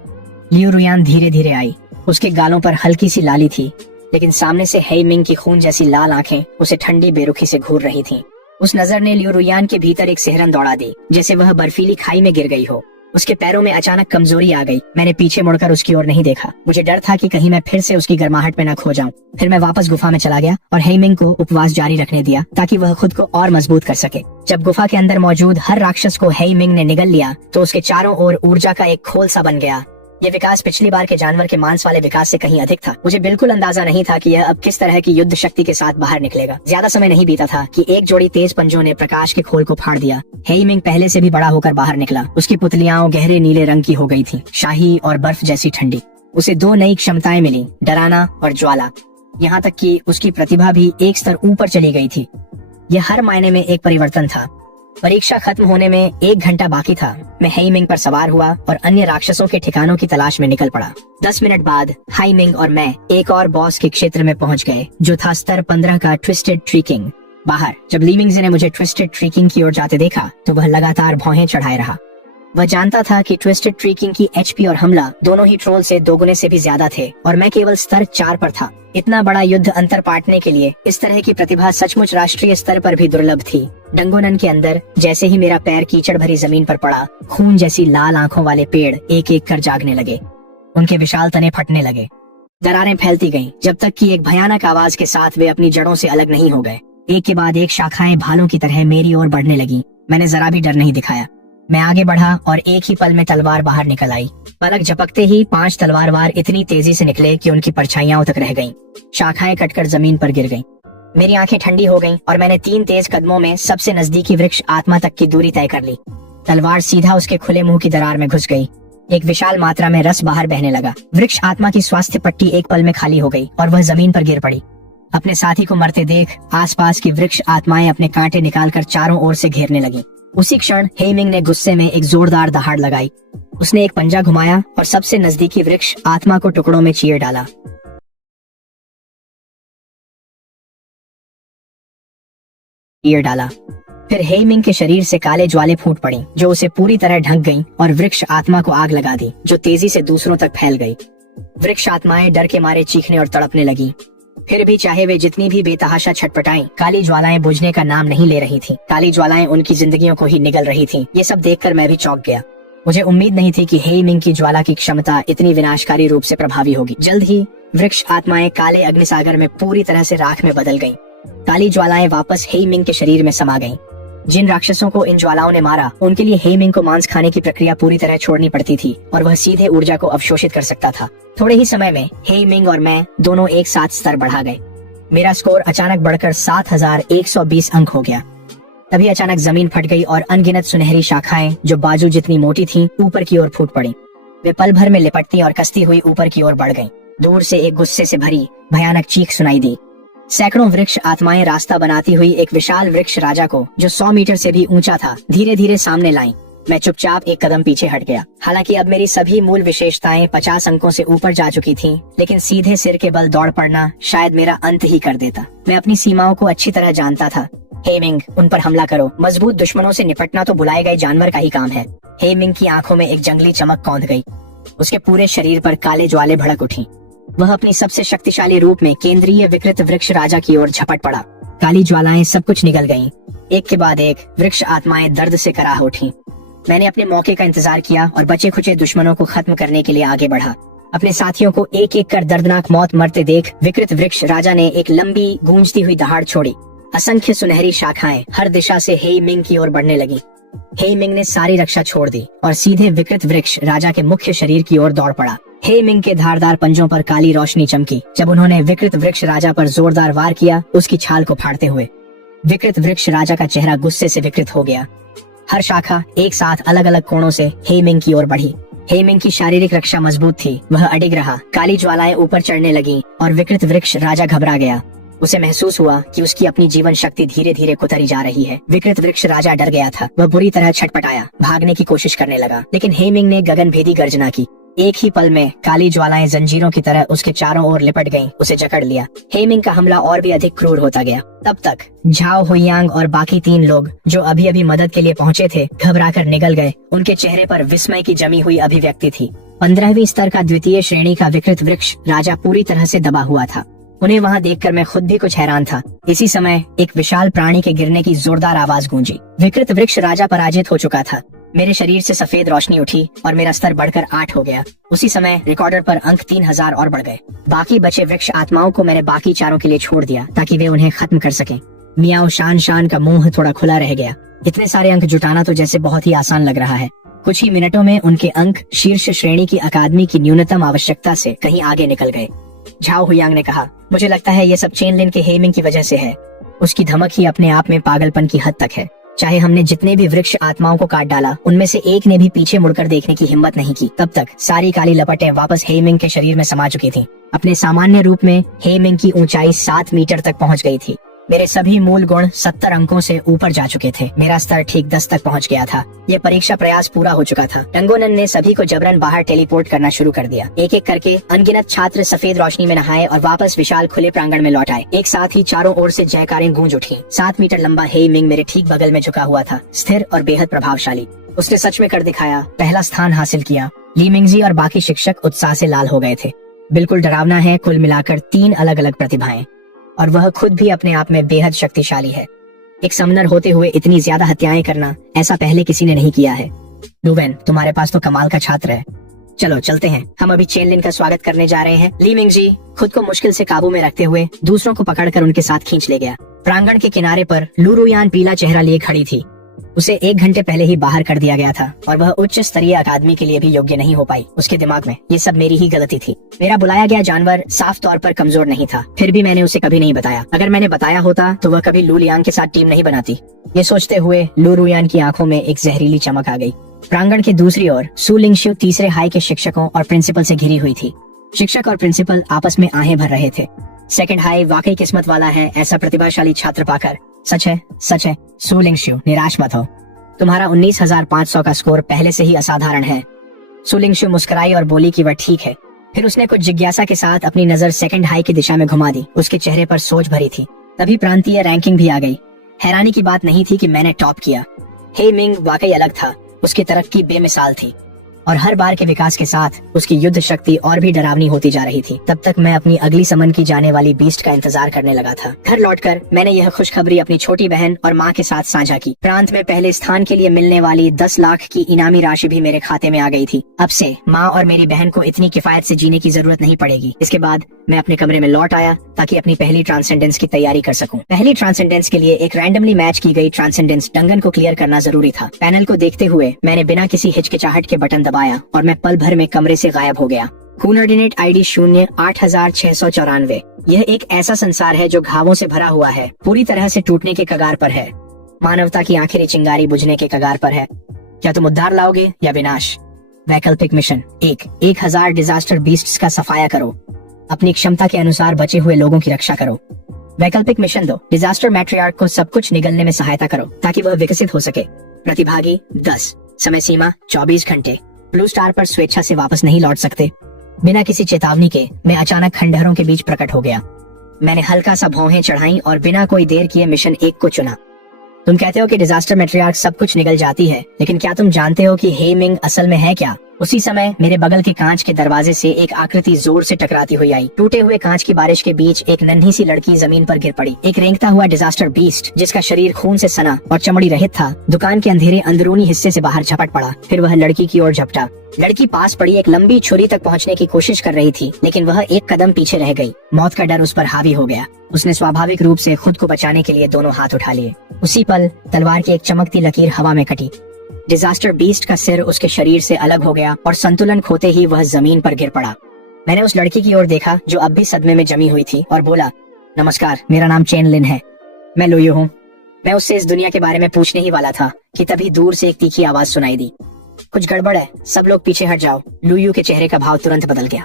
लियू रुयान धीरे धीरे आई। उसके गालों पर हल्की सी लाली थी, लेकिन सामने से हे मिंग की खून जैसी लाल आंखें उसे ठंडी बेरुखी से घूर रही थीं। उस नजर ने लियू रुयान के भीतर एक सिहरन दौड़ा दी, जैसे वह बर्फीली खाई में गिर गई हो। उसके पैरों में अचानक कमजोरी आ गई। मैंने पीछे मुड़कर उसकी ओर नहीं देखा। मुझे डर था कि कहीं मैं फिर से उसकी गर्माहट में न खो जाऊं। फिर मैं वापस गुफा में चला गया और हे मिंग को उपवास जारी रखने दिया, ताकि वह खुद को और मजबूत कर सके। जब गुफा के अंदर मौजूद हर राक्षस को हे मिंग ने निगल लिया, तो उसके चारों ओर ऊर्जा का एक खोल सा बन गया। ये विकास पिछली बार के जानवर के मांस वाले विकास से कहीं अधिक था। मुझे बिल्कुल अंदाजा नहीं था कि यह अब किस तरह की युद्ध शक्ति के साथ बाहर निकलेगा। ज्यादा समय नहीं बीता था कि एक जोड़ी तेज पंजों ने प्रकाश के खोल को फाड़ दिया। हे मिंग पहले से भी बड़ा होकर बाहर निकला। उसकी पुतलियां गहरे नीले रंग की हो गई थी, शाही और बर्फ जैसी ठंडी। उसे 2 नई क्षमताएं मिली, डराना और ज्वाला। यहाँ तक कि उसकी प्रतिभा भी एक स्तर ऊपर चली गई थी। यह हर मायने में एक परिवर्तन था। परीक्षा खत्म होने में 1 घंटा बाकी था। मैं हे मिंग पर सवार हुआ और अन्य राक्षसों के ठिकानों की तलाश में निकल पड़ा। 10 मिनट बाद हे मिंग और मैं एक और बॉस के क्षेत्र में पहुंच गए, जो था स्तर 15 का ट्विस्टेड ट्री किंग। बाहर जब ली मिंगजे ने मुझे ट्विस्टेड ट्री किंग की ओर जाते देखा, तो वह लगातार भौहें चढ़ाए रहा। वह जानता था कि ट्विस्टेड ट्री किंग की HP और हमला दोनों ही ट्रोल से 2 गुने से भी ज्यादा थे, और मैं केवल स्तर 4 पर था। इतना बड़ा युद्ध अंतर पाटने के लिए इस तरह की प्रतिभा सचमुच राष्ट्रीय स्तर पर भी दुर्लभ थी। डंगोनन के अंदर जैसे ही मेरा पैर कीचड़ भरी जमीन पर पड़ा, खून जैसी लाल आंखों वाले पेड़ एक एक कर जागने लगे। उनके विशाल तने फटने लगे। दरारें फैलती गईं, जब तक कि एक भयानक आवाज के साथ वे अपनी जड़ों से अलग नहीं हो गए। एक के बाद एक शाखाएं भालों की तरह मेरी ओर बढ़ने लगी। मैंने जरा भी डर नहीं दिखाया। मैं आगे बढ़ा और एक ही पल में तलवार बाहर निकल आई। पलक झपकते ही 5 तलवारवार इतनी तेजी से निकले कि उनकी परछाइयां तक रह गईं। शाखाएं कटकर जमीन पर गिर गईं। मेरी आंखें ठंडी हो गईं और मैंने 3 तेज कदमों में सबसे नजदीकी वृक्ष आत्मा तक की दूरी तय कर ली। तलवार सीधा उसके खुले मुंह की दरार में घुस गई। एक विशाल मात्रा में रस बाहर बहने लगा। वृक्ष आत्मा की स्वास्थ्य पट्टी एक पल में खाली हो गई और वह जमीन पर गिर पड़ी। अपने साथी को मरते देख आसपास की वृक्ष आत्माएं अपने कांटे निकालकर चारों ओर से घेरने लगी। उसी क्षण हेमिंग ने गुस्से में एक जोरदार दहाड़ लगाई। उसने एक पंजा घुमाया और सबसे नजदीकी वृक्ष आत्मा को टुकड़ों में चीर डाला। फिर हेमिंग के शरीर से काले ज्वाले फूट पड़ी जो उसे पूरी तरह ढक गईं और वृक्ष आत्मा को आग लगा दी जो तेजी से दूसरों तक फैल गई। वृक्ष आत्माएं डर के मारे चीखने और तड़पने लगी। फिर भी चाहे वे जितनी भी बेतहाशा छटपटाएं, काली ज्वालाएं बुझने का नाम नहीं ले रही थीं। काली ज्वालाएं उनकी जिंदगियों को ही निगल रही थीं। ये सब देखकर मैं भी चौंक गया। मुझे उम्मीद नहीं थी कि हेमिंग की ज्वाला की क्षमता इतनी विनाशकारी रूप से प्रभावी होगी। जल्द ही वृक्ष आत्माएं काले अग्निसागर में पूरी तरह से राख में बदल गईं। काली ज्वालाएं वापस हेमिंग के शरीर में समा गईं। जिन राक्षसों को इन ज्वालाओं ने मारा उनके लिए हेमिंग को मांस खाने की प्रक्रिया पूरी तरह छोड़नी पड़ती थी और वह सीधे ऊर्जा को अवशोषित कर सकता था। थोड़े ही समय में हेमिंग और मैं दोनों एक साथ स्तर बढ़ा गए। मेरा स्कोर अचानक बढ़कर 7120 अंक हो गया। तभी अचानक जमीन फट गई और अनगिनत सुनहरी शाखाएं जो बाजू जितनी मोटी थीं, ऊपर की ओर फूट पड़ी। वे पल भर में लिपटती और कसती हुई ऊपर की ओर बढ़ गईं। दूर से एक गुस्से से भरी भयानक चीख सुनाई दी। सैकड़ों वृक्ष आत्माएं रास्ता बनाती हुई एक विशाल वृक्ष राजा को, जो 100 मीटर से भी ऊंचा था, धीरे धीरे सामने लाईं। मैं चुपचाप एक कदम पीछे हट गया। हालांकि अब मेरी सभी मूल विशेषताएं 50 अंकों से ऊपर जा चुकी थीं, लेकिन सीधे सिर के बल दौड़ पड़ना शायद मेरा अंत ही कर देता। मैं अपनी सीमाओं को अच्छी तरह जानता था। हेमिंग, उन पर हमला करो। मजबूत दुश्मनों से निपटना तो बुलाए गए जानवर का ही काम है। हेमिंग की आंखों में एक जंगली चमक कौंध गई। उसके पूरे शरीर पर काले ज्वाले भड़क उठी। वह अपनी सबसे शक्तिशाली रूप में केंद्रीय विकृत वृक्ष राजा की ओर झपट पड़ा। काली ज्वालाएं सब कुछ निगल गईं। एक के बाद एक वृक्ष आत्माएं दर्द से कराह उठी। मैंने अपने मौके का इंतजार किया और बचे खुचे दुश्मनों को खत्म करने के लिए आगे बढ़ा। अपने साथियों को एक एक कर दर्दनाक मौत मरते देख विकृत वृक्ष राजा ने एक लंबी गूंजती हुई दहाड़ छोड़ी। असंख्य सुनहरी शाखाएं हर दिशा से हेमिंग की ओर बढ़ने लगी। हेमिंग ने सारी रक्षा छोड़ दी और सीधे विकृत वृक्ष राजा के मुख्य शरीर की ओर दौड़ पड़ा। हेमिंग के धारदार पंजों पर काली रोशनी चमकी जब उन्होंने विकृत वृक्ष राजा पर जोरदार वार किया, उसकी छाल को फाड़ते हुए। विकृत वृक्ष राजा का चेहरा गुस्से से विकृत हो गया। हर शाखा एक साथ अलग अलग कोणों से हेमिंग की ओर बढ़ी। हेमिंग की शारीरिक रक्षा मजबूत थी। वह अडिग रहा। काली ज्वालाएं ऊपर चढ़ने लगीं और विकृत वृक्ष राजा घबरा गया। उसे महसूस हुआ कि उसकी अपनी जीवन शक्ति धीरे धीरे कुतरी जा रही है। विकृत वृक्ष राजा डर गया था। वह बुरी तरह छटपटाया, भागने की कोशिश करने लगा, लेकिन हेमिंग ने गगनभेदी गर्जना की। एक ही पल में काली ज्वालाएं जंजीरों की तरह उसके चारों ओर लिपट गईं, उसे जकड़ लिया। हेमिंग का हमला और भी अधिक क्रूर होता गया। तब तक झाओ हुयांग और बाकी 3 लोग जो अभी अभी मदद के लिए पहुंचे थे, घबराकर निगल गए। उनके चेहरे पर विस्मय की जमी हुई अभिव्यक्ति थी। 15वीं स्तर का द्वितीय श्रेणी का विकृत वृक्ष राजा पूरी तरह से दबा हुआ था। उन्हें वहां देखकर मैं खुद भी कुछ हैरान था। इसी समय एक विशाल प्राणी के गिरने की जोरदार आवाज गूंजी। विकृत वृक्ष राजा पराजित हो चुका था। मेरे शरीर से सफेद रोशनी उठी और मेरा स्तर बढ़कर 8 हो गया। उसी समय रिकॉर्डर पर अंक 3000 और बढ़ गए। बाकी बचे वृक्ष आत्माओं को मैंने बाकी चारों के लिए छोड़ दिया ताकि वे उन्हें खत्म कर सकें। मियाओ शान का मुंह थोड़ा खुला रह गया। इतने सारे अंक जुटाना तो जैसे बहुत ही आसान लग रहा है। कुछ ही मिनटों में उनके अंक शीर्ष श्रेणी की अकादमी की न्यूनतम आवश्यकता से कहीं आगे निकल गए। झाओ हुयांग ने कहा, मुझे लगता है ये सब चेनलिन के हेमिंग की वजह से है। उसकी धमक ही अपने आप में पागलपन की हद तक है। चाहे हमने जितने भी वृक्ष आत्माओं को काट डाला, उनमें से एक ने भी पीछे मुड़कर देखने की हिम्मत नहीं की। तब तक सारी काली लपटें वापस हेमिंग के शरीर में समा चुकी थीं। अपने सामान्य रूप में हेमिंग की ऊंचाई 7 मीटर तक पहुंच गई थी। मेरे सभी मूल गुण 70 अंकों से ऊपर जा चुके थे। मेरा स्तर ठीक 10 तक पहुंच गया था। ये परीक्षा प्रयास पूरा हो चुका था। रंगोनन ने सभी को जबरन बाहर टेलीपोर्ट करना शुरू कर दिया। एक एक करके अनगिनत छात्र सफेद रोशनी में नहाए और वापस विशाल खुले प्रांगण में लौट आए। एक साथ ही चारों ओर से जयकारें गूंज उठी। 7 मीटर लंबा हेमिंग मेरे ठीक बगल में झुका हुआ था, स्थिर और बेहद प्रभावशाली। उसने सच में कर दिखाया, पहला स्थान हासिल किया। ली मिंगजी और बाकी शिक्षक उत्साह से लाल हो गए थे। बिल्कुल डरावना है। कुल मिलाकर 3 अलग अलग प्रतिभाएं, और वह खुद भी अपने आप में बेहद शक्तिशाली है। एक समनर होते हुए इतनी ज्यादा हत्याएं करना, ऐसा पहले किसी ने नहीं किया है। लुवेन, तुम्हारे पास तो कमाल का छात्र है। चलो चलते हैं। हम अभी चेनलिन का स्वागत करने जा रहे हैं। ली मिंगजी खुद को मुश्किल से काबू में रखते हुए दूसरों को पकड़कर उनके साथ खींच ले गया। प्रांगण के किनारे पर लुरुयान पीला चेहरा लिए खड़ी थी। उसे 1 घंटे पहले ही बाहर कर दिया गया था और वह उच्च स्तरीय अकादमी के लिए भी योग्य नहीं हो पाई। उसके दिमाग में ये सब मेरी ही गलती थी। मेरा बुलाया गया जानवर साफ तौर पर कमजोर नहीं था, फिर भी मैंने उसे कभी नहीं बताया। अगर मैंने बताया होता तो वह कभी लू लियांग के साथ टीम नहीं बनाती। ये सोचते हुए लू रुयान की आंखों में एक जहरीली चमक आ गई। प्रांगण के दूसरी ओर सु लिंगशु तीसरे हाई के शिक्षकों और प्रिंसिपल से घिरी हुई थी। शिक्षक और प्रिंसिपल आपस में आहें भर रहे थे। सेकंड हाई वाकई किस्मत वाला है ऐसा प्रतिभाशाली छात्र पाकर। सच है, सच है। सू लिंगशु, निराश मत हो। तुम्हारा 19,500 का स्कोर पहले से ही असाधारण है। सू लिंगशु मुस्कुराई और बोली कि वह ठीक है। फिर उसने कुछ जिज्ञासा के साथ अपनी नजर सेकंड हाई की दिशा में घुमा दी। उसके चेहरे पर सोच भरी थी। तभी प्रांतीय रैंकिंग भी आ गई। हैरानी की बात नहीं थी कि मैंने टॉप किया। हे मिंग वाकई अलग था। उसकी तरक्की बेमिसाल थी और हर बार के विकास के साथ उसकी युद्ध शक्ति और भी डरावनी होती जा रही थी। तब तक मैं अपनी अगली समन की जाने वाली बीस्ट का इंतजार करने लगा था। घर लौटकर मैंने यह खुशखबरी अपनी छोटी बहन और माँ के साथ साझा की। प्रांत में पहले स्थान के लिए मिलने वाली 10 लाख की इनामी राशि भी मेरे खाते में आ गई थी। अब से माँ और मेरी बहन को इतनी किफायत से जीने की जरूरत नहीं पड़ेगी। इसके बाद मैं अपने कमरे में लौट आया ताकि अपनी पहली ट्रांसेंडेंस की तैयारी कर सकूं। पहली ट्रांसेंडेंस के लिए एक रैंडमली मैच की गई ट्रांसेंडेंस डंगन को क्लियर करना जरूरी था। पैनल को देखते हुए मैंने बिना किसी हिचकिचाहट के बटन दबाया और मैं पल भर में कमरे से गायब हो गया। Coordinate ID 08694। यह एक ऐसा संसार है जो घावों से भरा हुआ है, पूरी तरह से टूटने के कगार पर है। मानवता की आखिरी चिंगारी बुझने के कगार पर है। क्या तुम उद्धार लाओगे या विनाश? वैकल्पिक मिशन 1000 डिजास्टर बीस्ट्स का सफाया करो। अपनी क्षमता के अनुसार बचे हुए लोगों की रक्षा करो। वैकल्पिक मिशन 2 डिजास्टर मैट्रियार्क को सब कुछ निगलने में सहायता करो ताकि वह विकसित हो सके। प्रतिभागी 10। समय सीमा 24 घंटे। ब्लू स्टार पर स्वेच्छा से वापस नहीं लौट सकते। बिना किसी चेतावनी के मैं अचानक खंडहरों के बीच प्रकट हो गया। मैंने हल्का सा भौहें चढ़ाई और बिना कोई देर किए मिशन 1 को चुना। तुम कहते हो कि डिजास्टर मैट्रियार्क सब कुछ निगल जाती है, लेकिन क्या तुम जानते हो कि हे मिंग असल में है क्या? उसी समय मेरे बगल के कांच के दरवाजे से एक आकृति जोर से टकराती हुई आई। टूटे हुए कांच की बारिश के बीच एक नन्ही सी लड़की जमीन पर गिर पड़ी। एक रेंगता हुआ डिजास्टर बीस्ट जिसका शरीर खून से सना और चमड़ी रहित था, दुकान के अंधेरे अंदरूनी हिस्से से बाहर झपट पड़ा। फिर वह लड़की की ओर झपटा। लड़की पास पड़ी एक लंबी छुरी तक पहुंचने की कोशिश कर रही थी, लेकिन वह एक कदम पीछे रह गई। मौत का डर उस पर हावी हो गया। उसने स्वाभाविक रूप से खुद को बचाने के लिए दोनों हाथ उठा लिए। उसी पल तलवार की एक चमकती लकीर हवा में कटी। डिजास्टर बीस्ट का सिर उसके शरीर से अलग हो गया और संतुलन खोते ही वह जमीन पर गिर पड़ा। मैंने उस लड़की की ओर देखा जो अब भी सदमे में जमी हुई थी और बोला, नमस्कार, मेरा नाम चेन लिन है। मैं लुयू हूँ। मैं उससे इस दुनिया के बारे में पूछने ही वाला था कि तभी दूर से एक तीखी आवाज सुनाई दी, कुछ गड़बड़ है, सब लोग पीछे हट जाओ। लुयू के चेहरे का भाव तुरंत बदल गया।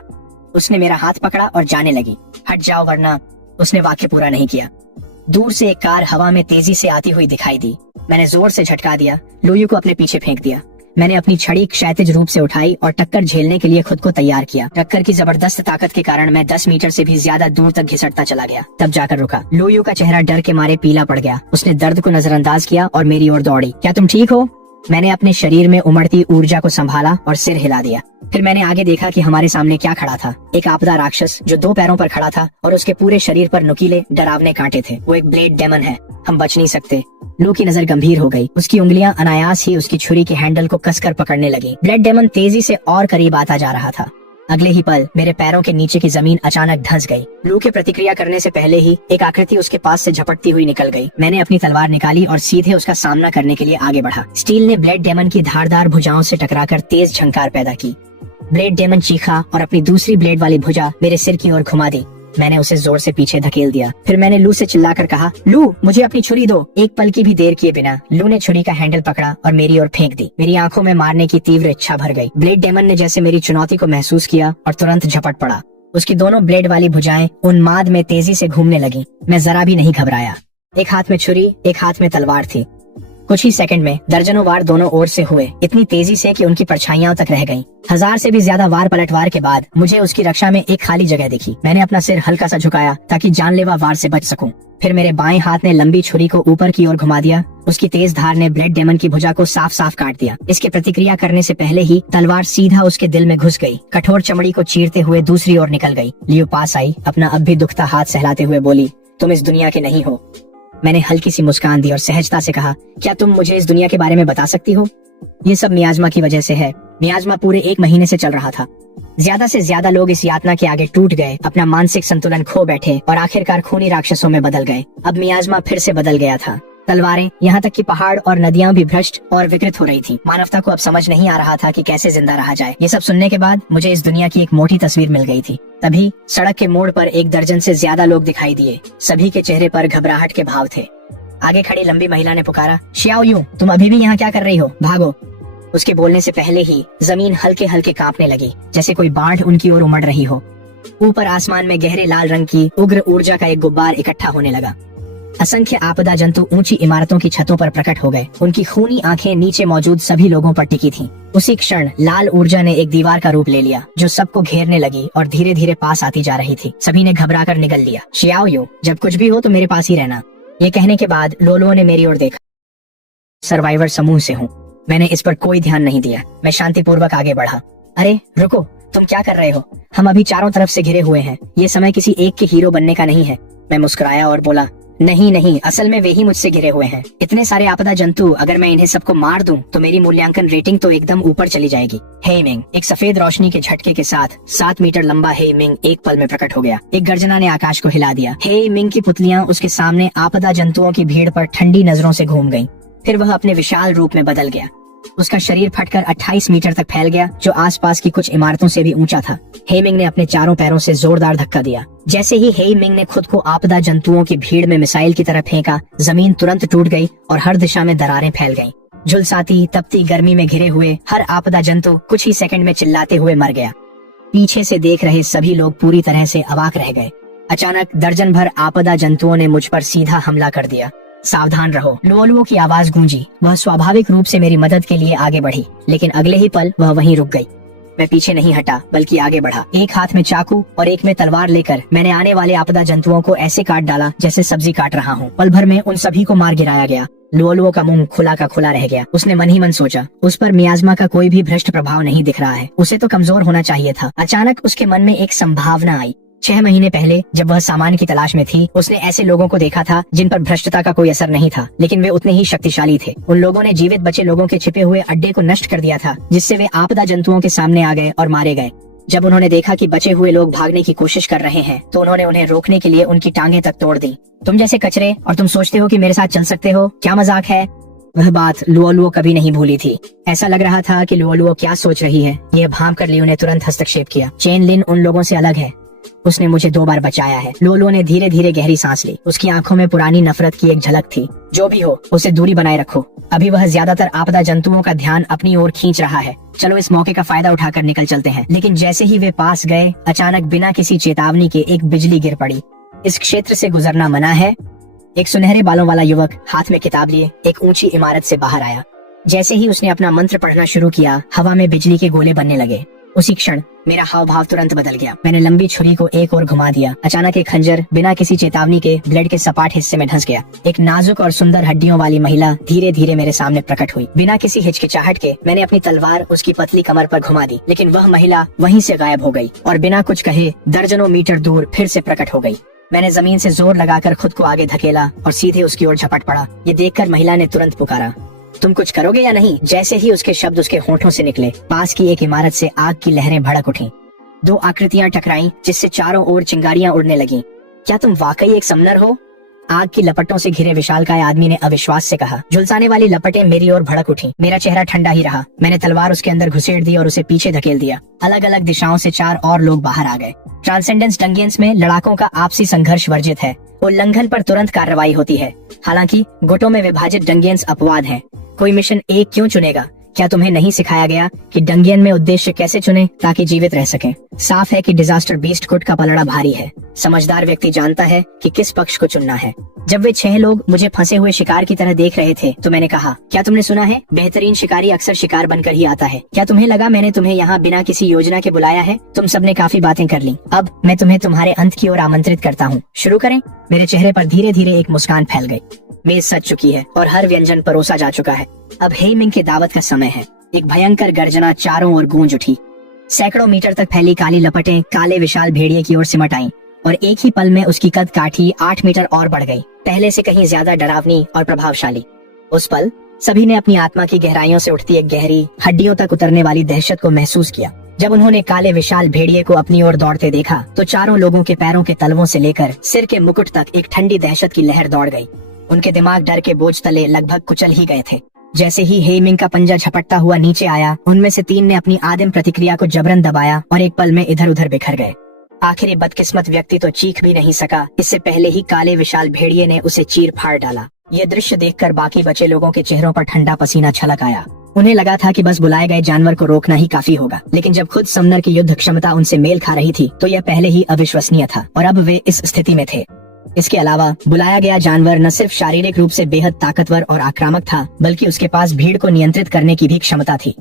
उसने मेरा हाथ पकड़ा और जाने लगी। हट जाओ वरना। उसने वाक्य पूरा नहीं किया। दूर से एक कार हवा में तेजी से आती हुई दिखाई दी। मैंने जोर से झटका दिया, लुयू को अपने पीछे फेंक दिया। मैंने अपनी छड़ी क्षैतिज रूप से उठाई और टक्कर झेलने के लिए खुद को तैयार किया। टक्कर की जबरदस्त ताकत के कारण मैं 10 मीटर से भी ज्यादा दूर तक घिसटता चला गया। तब जाकर रुका। लुयू का चेहरा डर के मारे पीला पड़ गया। उसने दर्द को नजरअंदाज किया और मेरी ओर दौड़ी। क्या तुम ठीक हो? मैंने अपने शरीर में उमड़ती ऊर्जा को संभाला और सिर हिला दिया। फिर मैंने आगे देखा कि हमारे सामने क्या खड़ा था। एक आपदा राक्षस जो 2 पैरों पर खड़ा था और उसके पूरे शरीर पर नुकीले डरावने कांटे थे। वो एक ब्लेड डेमन है। हम बच नहीं सकते। लू की नजर गंभीर हो गई। उसकी उंगलियां अनायास ही उसकी छुरी के हैंडल को कसकर पकड़ने लगी। ब्लेड डेमन तेजी से और करीब आता जा रहा था। अगले ही पल मेरे पैरों के नीचे की जमीन अचानक धंस गई। लू के प्रतिक्रिया करने से पहले ही एक आकृति उसके पास से झपटती हुई निकल गई। मैंने अपनी तलवार निकाली और सीधे उसका सामना करने के लिए आगे बढ़ा। स्टील ने ब्लेड डेमन की धारदार भुजाओं से टकराकर तेज झंकार पैदा की। ब्लेड डेमन चीखा और अपनी दूसरी ब्लेड वाली भुजा मेरे सिर की ओर घुमा दी। मैंने उसे जोर से पीछे धकेल दिया। फिर मैंने लू से चिल्लाकर कहा, लू मुझे अपनी छुरी दो। एक पल की भी देर किए बिना लू ने छुरी का हैंडल पकड़ा और मेरी ओर फेंक दी। मेरी आंखों में मारने की तीव्र इच्छा भर गई। ब्लेड डेमन ने जैसे मेरी चुनौती को महसूस किया और तुरंत झपट पड़ा। उसकी दोनों ब्लेड वाली भुजाएं उन्माद में तेजी से घूमने लगी। मैं जरा भी नहीं घबराया। एक हाथ में छुरी, एक हाथ में तलवार थी। कुछ ही सेकंड में दर्जनों वार दोनों ओर से हुए, इतनी तेजी से कि उनकी परछाइयां तक रह गईं। 1000 से भी ज्यादा वार पलटवार के बाद मुझे उसकी रक्षा में एक खाली जगह दिखी। मैंने अपना सिर हल्का सा झुकाया ताकि जानलेवा वार से बच सकूं। फिर मेरे बाएं हाथ ने लंबी छुरी को ऊपर की ओर घुमा दिया। उसकी तेज धार ने ब्लेड डेमन की भुजा को साफ साफ काट दिया। इसके प्रतिक्रिया करने से पहले ही तलवार सीधा उसके दिल में घुस गई। कठोर चमड़ी को चीरते हुए दूसरी ओर निकल गई। लियो पास आई, अपना अब भी दुखता हाथ सहलाते हुए बोली, तुम इस दुनिया के नहीं हो। मैंने हल्की सी मुस्कान दी और सहजता से कहा, क्या तुम मुझे इस दुनिया के बारे में बता सकती हो? ये सब मियाज़मा की वजह से है। मियाज़मा पूरे 1 महीने से चल रहा था। ज्यादा से ज्यादा लोग इस यातना के आगे टूट गए, अपना मानसिक संतुलन खो बैठे और आखिरकार खूनी राक्षसों में बदल गए। अब मियाज़मा फिर से बदल गया था। तलवारें, यहाँ तक कि पहाड़ और नदियां भी भ्रष्ट और विकृत हो रही थी। मानवता को अब समझ नहीं आ रहा था कि कैसे जिंदा रहा जाए। ये सब सुनने के बाद मुझे इस दुनिया की एक मोटी तस्वीर मिल गई थी। तभी सड़क के मोड़ पर 1 दर्जन से ज्यादा लोग दिखाई दिए। सभी के चेहरे पर घबराहट के भाव थे। आगे खड़ी लंबी महिला ने पुकारा, शियाओ यू, तुम अभी भी यहाँ क्या कर रही हो? भागो। उसके बोलने से पहले ही जमीन हल्के हल्के कांपने लगी, जैसे कोई बाढ़ उनकी ओर उमड़ रही हो। ऊपर आसमान में गहरे लाल रंग की उग्र ऊर्जा का एक गुब्बार इकट्ठा होने लगा। असंख्य आपदा जंतु ऊंची इमारतों की छतों पर प्रकट हो गए। उनकी खूनी आंखें नीचे मौजूद सभी लोगों पर टिकी थीं। उसी क्षण लाल ऊर्जा ने एक दीवार का रूप ले लिया जो सबको घेरने लगी और धीरे धीरे पास आती जा रही थी। सभी ने घबराकर निगल लिया। शियाओ, जब कुछ भी हो तो मेरे पास ही रहना। ये कहने के बाद लोलुओ ने मेरी ओर देखा। सर्वाइवर समूह से हूँ। मैंने इस पर कोई ध्यान नहीं दिया। मैं शांतिपूर्वक आगे बढ़ा। अरे रुको, तुम क्या कर रहे हो? हम अभी चारों तरफ से घिरे हुए हैं। ये समय किसी एक के हीरो बनने का नहीं है। मैं मुस्कुराया और बोला, नहीं, असल में वे ही मुझसे घिरे हुए हैं। इतने सारे आपदा जंतु, अगर मैं इन्हें सबको मार दूं तो मेरी मूल्यांकन रेटिंग तो एकदम ऊपर चली जाएगी। हे मिंग, एक सफेद रोशनी के झटके के साथ 7 मीटर लंबा हे मिंग एक पल में प्रकट हो गया। एक गर्जना ने आकाश को हिला दिया। हे मिंग की पुतलियां उसके सामने आपदा जंतुओं की भीड़ पर ठंडी नजरों से घूम गईं। फिर वह अपने विशाल रूप में बदल गया। उसका शरीर फटकर 28 मीटर तक फैल गया, जो आसपास की कुछ इमारतों से भी ऊंचा था। हेमिंग ने अपने चारों पैरों से जोरदार धक्का दिया। जैसे ही हेमिंग ने खुद को आपदा जंतुओं की भीड़ में मिसाइल की तरह फेंका, जमीन तुरंत टूट गई और हर दिशा में दरारें फैल गईं। झुलसाती तपती गर्मी में घिरे हुए हर आपदा जंतु कुछ ही सेकंड में चिल्लाते हुए मर गया। पीछे से देख रहे सभी लोग पूरी तरह से अवाक रह गए। अचानक दर्जन भर आपदा जंतुओं ने मुझ पर सीधा हमला कर दिया। सावधान रहो, लुओलुओ की आवाज गूंजी। वह स्वाभाविक रूप से मेरी मदद के लिए आगे बढ़ी, लेकिन अगले ही पल वह वहीं रुक गई। मैं पीछे नहीं हटा बल्कि आगे बढ़ा। एक हाथ में चाकू और एक में तलवार लेकर मैंने आने वाले आपदा जंतुओं को ऐसे काट डाला जैसे सब्जी काट रहा हूँ। पल भर में उन सभी को मार गिराया गया। लुओलुओ का मुंह खुला का खुला रह गया। उसने मन ही मन सोचा, उस पर मियाज़मा का कोई भी भ्रष्ट प्रभाव नहीं दिख रहा है। उसे तो कमजोर होना चाहिए था। अचानक उसके मन में एक संभावना आई। 6 महीने पहले जब वह सामान की तलाश में थी, उसने ऐसे लोगों को देखा था जिन पर भ्रष्टता का कोई असर नहीं था, लेकिन वे उतने ही शक्तिशाली थे। उन लोगों ने जीवित बचे लोगों के छिपे हुए अड्डे को नष्ट कर दिया था, जिससे वे आपदा जंतुओं के सामने आ गए और मारे गए। जब उन्होंने देखा कि बचे हुए लोग भागने की कोशिश कर रहे हैं, तो उन्होंने उन्हें रोकने के लिए उनकी टांगें तक तोड़ दी। तुम जैसे कचरे, और तुम सोचते हो कि मेरे साथ चल सकते हो? क्या मजाक है? वह बात लुओलुओ कभी नहीं भूली थी। ऐसा लग रहा था कि लुओलुओ क्या सोच रही है। यह भांप कर लियो ने तुरंत हस्तक्षेप किया। चेन लिन उन लोगों से अलग है। उसने मुझे 2 बार बचाया है। लुओलुओ ने धीरे धीरे गहरी सांस ली। उसकी आंखों में पुरानी नफरत की एक झलक थी। जो भी हो, उसे दूरी बनाए रखो। अभी वह ज्यादातर आपदा जंतुओं का ध्यान अपनी ओर खींच रहा है। चलो इस मौके का फायदा उठाकर निकल चलते हैं। लेकिन जैसे ही वे पास गए, अचानक बिना किसी चेतावनी के एक बिजली गिर पड़ी। इस क्षेत्र से गुजरना मना है। एक सुनहरे बालों वाला युवक हाथ में किताब लिए एक ऊंची इमारत से बाहर आया। जैसे ही उसने अपना मंत्र पढ़ना शुरू किया, हवा में बिजली के गोले बनने लगे। उसी क्षण मेरा हाव भाव तुरंत बदल गया। मैंने लंबी छुरी को एक ओर घुमा दिया। अचानक एक खंजर बिना किसी चेतावनी के ब्लेड के सपाट हिस्से में धंस गया। एक नाजुक और सुंदर हड्डियों वाली महिला धीरे धीरे मेरे सामने प्रकट हुई। बिना किसी हिचकिचाहट के मैंने अपनी तलवार उसकी पतली कमर पर घुमा दी, लेकिन वह महिला वहीं से गायब हो गई और बिना कुछ कहे दर्जनों मीटर दूर फिर से प्रकट हो गई। मैंने जमीन से जोर लगाकर खुद को आगे धकेला और सीधे उसकी ओर झपट पड़ा। ये देखकर महिला ने तुरंत पुकारा, तुम कुछ करोगे या नहीं? जैसे ही उसके शब्द उसके होठों से निकले, पास की एक इमारत से आग की लहरें भड़क उठीं। 2 आकृतियां टकराईं, जिससे चारों ओर चिंगारियां उड़ने लगीं। क्या तुम वाकई एक समनर हो? आग की लपटों से घिरे विशालकाय आदमी ने अविश्वास से कहा। झुलसाने वाली लपटें मेरी ओर भड़क उठी। मेरा चेहरा ठंडा ही रहा। मैंने तलवार उसके अंदर घुसेड़ दी और उसे पीछे धकेल दिया। अलग अलग दिशाओं से 4 और लोग बाहर आ गए। ट्रांसेंडेंस डंगियंस में लड़ाकों का आपसी संघर्ष वर्जित है। उल्लंघन पर तुरंत कार्रवाई होती है। हालांकि गुटों में विभाजित डंगियंस अपवाद हैं। कोई मिशन एक क्यों चुनेगा? क्या तुम्हें नहीं सिखाया गया कि डंगियन में उद्देश्य कैसे चुने ताकि जीवित रह सके? साफ है कि डिजास्टर बीस्ट गुट का पलड़ा भारी है। समझदार व्यक्ति जानता है कि किस पक्ष को चुनना है। जब वे 6 लोग मुझे फंसे हुए शिकार की तरह देख रहे थे, तो मैंने कहा, क्या तुमने सुना है, बेहतरीन शिकारी अक्सर शिकार बनकर ही आता है। क्या तुम्हें लगा मैंने तुम्हें यहाँ बिना किसी योजना के बुलाया है? तुम सबने काफी बातें कर ली। अब मैं तुम्हें तुम्हारे अंत की ओर आमंत्रित करता हूँ। शुरू करें? मेरे चेहरे पर धीरे धीरे एक मुस्कान फैल गई। मेज सज चुकी है और हर व्यंजन परोसा जा चुका है। अब हेमिंग की दावत का समय है। एक भयंकर गर्जना चारों ओर गूंज उठी। सैकड़ों मीटर तक फैली काली लपटें काले विशाल भेड़िए की ओर सिमट आईं और एक ही पल में उसकी कद काठी 8 मीटर और बढ़ गई, पहले से कहीं ज्यादा डरावनी और प्रभावशाली। उस पल सभी ने अपनी आत्मा की गहराइयों से उठती एक गहरी, हड्डियों तक उतरने वाली दहशत को महसूस किया। जब उन्होंने काले विशाल भेड़िए को अपनी ओर दौड़ते देखा, तो चारों लोगों के पैरों के तलवों से लेकर सिर के मुकुट तक एक ठंडी दहशत की लहर दौड़ गई। उनके दिमाग डर के बोझ तले लगभग कुचल ही गए थे। जैसे ही हेमिंग का पंजा झपटता हुआ नीचे आया, उनमें से 3 ने अपनी आदिम प्रतिक्रिया को जबरन दबाया और एक पल में इधर उधर बिखर गए। आखिरी बदकिस्मत व्यक्ति तो चीख भी नहीं सका, इससे पहले ही काले विशाल भेड़िए ने उसे चीर फाड़ डाला। ये दृश्य देखकर बाकी बचे लोगों के चेहरों पर ठंडा पसीना छलक आया। उन्हें लगा था कि बस बुलाए गए जानवर को रोकना ही काफी होगा, लेकिन जब खुद समनर की युद्ध क्षमता उनसे मेल खा रही थी तो यह पहले ही अविश्वसनीय था और अब वे इस स्थिति में थे। इसके अलावा बुलाया गया जानवर न सिर्फ शारीरिक रूप से बेहद ताकतवर और आक्रामक था, बल्कि उसके पास भीड़ को नियंत्रित करने की भी क्षमता थी।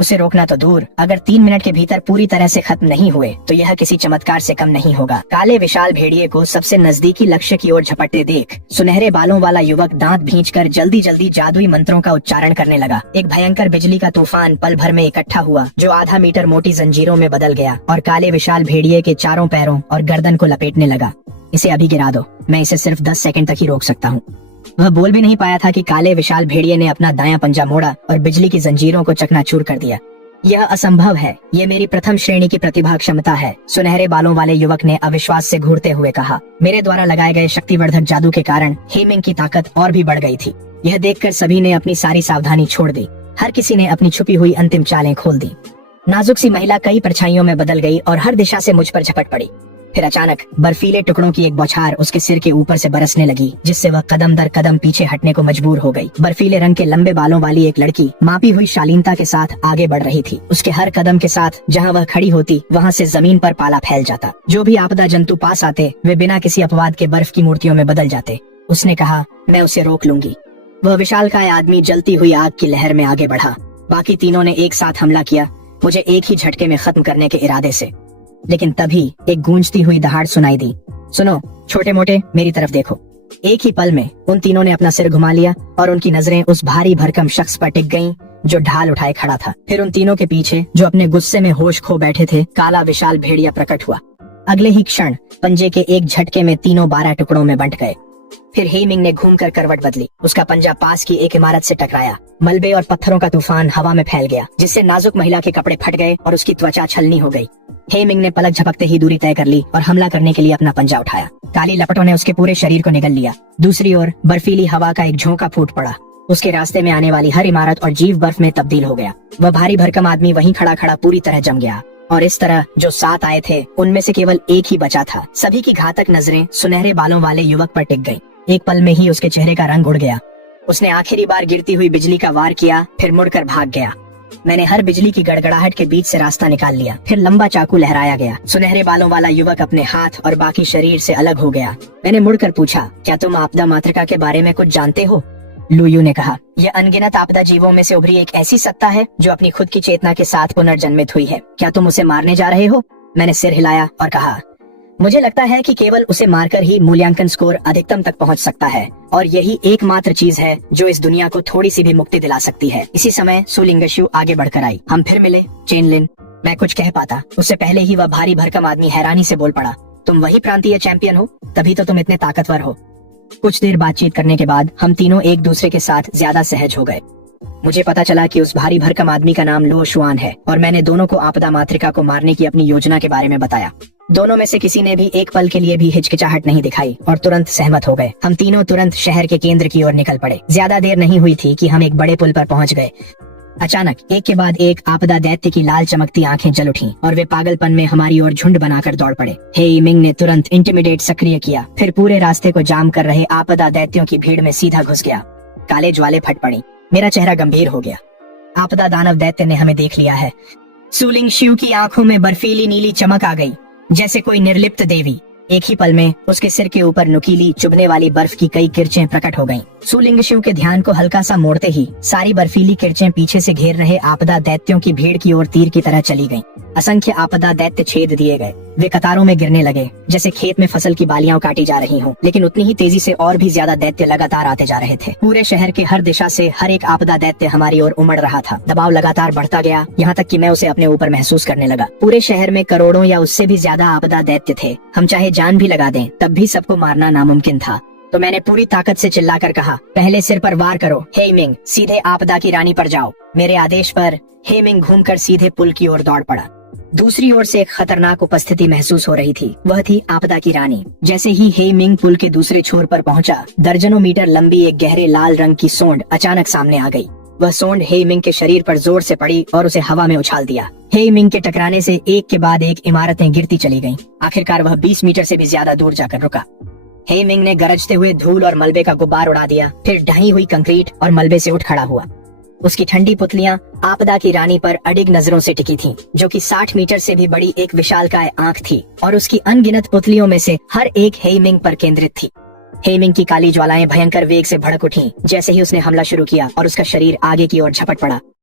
उसे रोकना तो दूर, अगर 3 मिनट के भीतर पूरी तरह से खत्म नहीं हुए तो यह किसी चमत्कार से कम नहीं होगा। काले विशाल भेड़िए को सबसे नजदीकी लक्ष्य की ओर झपटते देख सुनहरे बालों वाला युवक दांत भींचकर जल्दी जल्दी जादुई मंत्रों का उच्चारण करने लगा। एक भयंकर बिजली का तूफान पल भर में इकट्ठा हुआ, जो आधा मीटर मोटी जंजीरों में बदल गया और काले विशाल भेड़िए के चारों पैरों और गर्दन को लपेटने लगा। इसे अभी गिरा दो, मैं इसे सिर्फ 10 सेकंड तक ही रोक सकता हूँ। वह बोल भी नहीं पाया था कि काले विशाल भेड़िए ने अपना दायां पंजा मोड़ा और बिजली की जंजीरों को चकनाचूर कर दिया। यह असंभव है, ये मेरी प्रथम श्रेणी की प्रतिभा क्षमता है, सुनहरे बालों वाले युवक ने अविश्वास से घूरते हुए कहा। मेरे द्वारा लगाए गए शक्तिवर्धक जादू के कारण हेमिंग की ताकत और भी बढ़ गई थी। यह देखकर सभी ने अपनी सारी सावधानी छोड़ दी। हर किसी ने अपनी छुपी हुई अंतिम चालें खोल दी। नाजुक सी महिला कई परछाइयों में बदल गई और हर दिशा से मुझ पर झपट पड़ी। फिर अचानक बर्फीले टुकड़ों की एक बौछार उसके सिर के ऊपर से बरसने लगी, जिससे वह कदम दर कदम पीछे हटने को मजबूर हो गई। बर्फीले रंग के लंबे बालों वाली एक लड़की मापी हुई शालीनता के साथ आगे बढ़ रही थी। उसके हर कदम के साथ जहां वह खड़ी होती वहां से जमीन पर पाला फैल जाता। जो भी आपदा जंतु पास आते वे बिना किसी अपवाद के बर्फ की मूर्तियों में बदल जाते। उसने कहा, मैं उसे रोक लूंगी। वह विशालकाय आदमी जलती हुई आग की लहर में आगे बढ़ा। बाकी तीनों ने एक साथ हमला किया, मुझे एक ही झटके में खत्म करने के इरादे से। लेकिन तभी एक गूंजती हुई दहाड़ सुनाई दी। सुनो छोटे मोटे, मेरी तरफ देखो। एक ही पल में उन तीनों ने अपना सिर घुमा लिया और उनकी नजरें उस भारी भरकम शख्स पर टिक गईं जो ढाल उठाए खड़ा था। फिर उन तीनों के पीछे, जो अपने गुस्से में होश खो बैठे थे, काला विशाल भेड़िया प्रकट हुआ। अगले ही क्षण पंजे के एक झटके में तीनों 12 टुकड़ों में बंट गए। फिर हेमिंग ने घूमकर करवट बदली। उसका पंजा पास की एक इमारत से टकराया। मलबे और पत्थरों का तूफान हवा में फैल गया, जिससे नाजुक महिला के कपड़े फट गए और उसकी त्वचा छलनी हो गई। हेमिंग ने पलक झपकते ही दूरी तय कर ली और हमला करने के लिए अपना पंजा उठाया। काली लपटों ने उसके पूरे शरीर को निगल लिया। दूसरी ओर बर्फीली हवा का एक झोंका फूट पड़ा। उसके रास्ते में आने वाली हर इमारत और जीव बर्फ में तब्दील हो गया। वह भारी भरकम आदमी वहीं खड़ा खड़ा पूरी तरह जम गया और इस तरह जो 7 आए थे उनमें से केवल एक ही बचा था। सभी की घातक नजरें सुनहरे बालों वाले युवक पर टिक गईं। एक पल में ही उसके चेहरे का रंग उड़ गया। उसने आखिरी बार गिरती हुई बिजली का वार किया, फिर मुड़कर भाग गया। मैंने हर बिजली की गड़गड़ाहट के बीच से रास्ता निकाल लिया। फिर लंबा चाकू लहराया गया। सुनहरे बालों वाला युवक अपने हाथ और बाकी शरीर से अलग हो गया। मैंने मुड़कर पूछा, क्या तुम आपदा मातृका के बारे में कुछ जानते हो? लुयू ने कहा, यह अनगिनत आपदा जीवों में से उभरी एक ऐसी सत्ता है जो अपनी खुद की चेतना के साथ पुनर्जन्मित हुई है। क्या तुम उसे मारने जा रहे हो? मैंने सिर हिलाया और कहा, मुझे लगता है कि केवल उसे मारकर ही मूल्यांकन स्कोर अधिकतम तक पहुंच सकता है और यही एकमात्र चीज है जो इस दुनिया को थोड़ी सी भी मुक्ति दिला सकती है। इसी समय सुलिंगशु आगे बढ़कर आई। हम फिर मिले, चेनलिन। मैं कुछ कह पाता उससे पहले ही वह भारी भरकम आदमी हैरानी से बोल पड़ा, तुम वही प्रांतीय चैंपियन हो, तभी तो तुम इतने ताकतवर हो। कुछ देर बातचीत करने के बाद हम तीनों एक दूसरे के साथ ज्यादा सहज हो गए। मुझे पता चला कि उस भारी भरकम आदमी का नाम लो शुआन है और मैंने दोनों को आपदा मातृका को मारने की अपनी योजना के बारे में बताया। दोनों में से किसी ने भी एक पल के लिए भी हिचकिचाहट नहीं दिखाई और तुरंत सहमत हो गए। हम तीनों तुरंत शहर के केंद्र की ओर निकल पड़े। ज्यादा देर नहीं हुई थी कि हम एक बड़े पुल पर पहुंच गए। अचानक एक के बाद एक आपदा दैत्य की लाल चमकती आंखें जल उठीं और वे पागलपन में हमारी ओर झुंड बनाकर दौड़ पड़े। हेमिंग ने तुरंत इंटिमिडेट सक्रिय किया, फिर पूरे रास्ते को जाम कर रहे आपदा दैत्यों की भीड़ में सीधा घुस गया। काले ज्वाले फट पड़ी। मेरा चेहरा गंभीर हो गया। आपदा दानव दैत्य ने हमें देख लिया है। सुलिंगशु की आंखों में बर्फीली नीली चमक आ गई, जैसे कोई निर्लिप्त देवी। एक ही पल में उसके सिर के ऊपर नुकीली चुभने वाली बर्फ की कई किरचें प्रकट हो गईं। सुलिंगशु के ध्यान को हल्का सा मोड़ते ही सारी बर्फीली किरचें पीछे से घेर रहे आपदा दैत्यों की भीड़ की ओर तीर की तरह चली गईं। असंख्य आपदा दैत्य छेद दिए गए। वे कतारों में गिरने लगे, जैसे खेत में फसल की बालियां काटी जा रही हों। लेकिन उतनी ही तेजी से और भी ज्यादा दैत्य लगातार आते जा रहे थे। पूरे शहर के हर दिशा से हर एक आपदा दैत्य हमारी ओर उमड़ रहा था। दबाव लगातार बढ़ता गया, यहाँ तक कि मैं उसे अपने ऊपर महसूस करने लगा। पूरे शहर में करोड़ों या उससे भी ज्यादा आपदा दैत्य थे। हम चाहे जान भी लगा दें, तब भी सबको मारना नामुमकिन था। तो मैंने पूरी ताकत से चिल्लाकर कहा, पहले सिर पर वार करो। हेमिंग, सीधे आपदा की रानी पर जाओ। मेरे आदेश पर हेमिंग घूमकर सीधे पुल की ओर दौड़ पड़ा। दूसरी ओर से एक खतरनाक उपस्थिति महसूस हो रही थी। वह थी आपदा की रानी। जैसे ही हेमिंग पुल के दूसरे छोर पर पहुंचा, दर्जनों मीटर लंबी एक गहरे लाल रंग की सोंड अचानक सामने आ गई। वह सोंड हेमिंग के शरीर पर जोर से पड़ी और उसे हवा में उछाल दिया। हेमिंग के टकराने से एक के बाद एक इमारतें गिरती चली गईं। आखिरकार वह 20 मीटर से भी ज्यादा दूर जाकर रुका। हेमिंग ने गरजते हुए धूल और मलबे का गुब्बार उड़ा दिया, फिर ढही हुई कंक्रीट और मलबे से उठ खड़ा हुआ। उसकी ठंडी पुतलियां आपदा की रानी पर अडिग नजरों से टिकी थीं, जो कि 60 मीटर से भी बड़ी एक विशालकाय आंख थी और उसकी अनगिनत पुतलियों में से हर एक हेमिंग पर केंद्रित थी। हेमिंग की काली ज्वालाएं भयंकर वेग से भड़क उठीं जैसे ही उसने हमला शुरू किया और उसका शरीर आगे की ओर झपट पड़ा।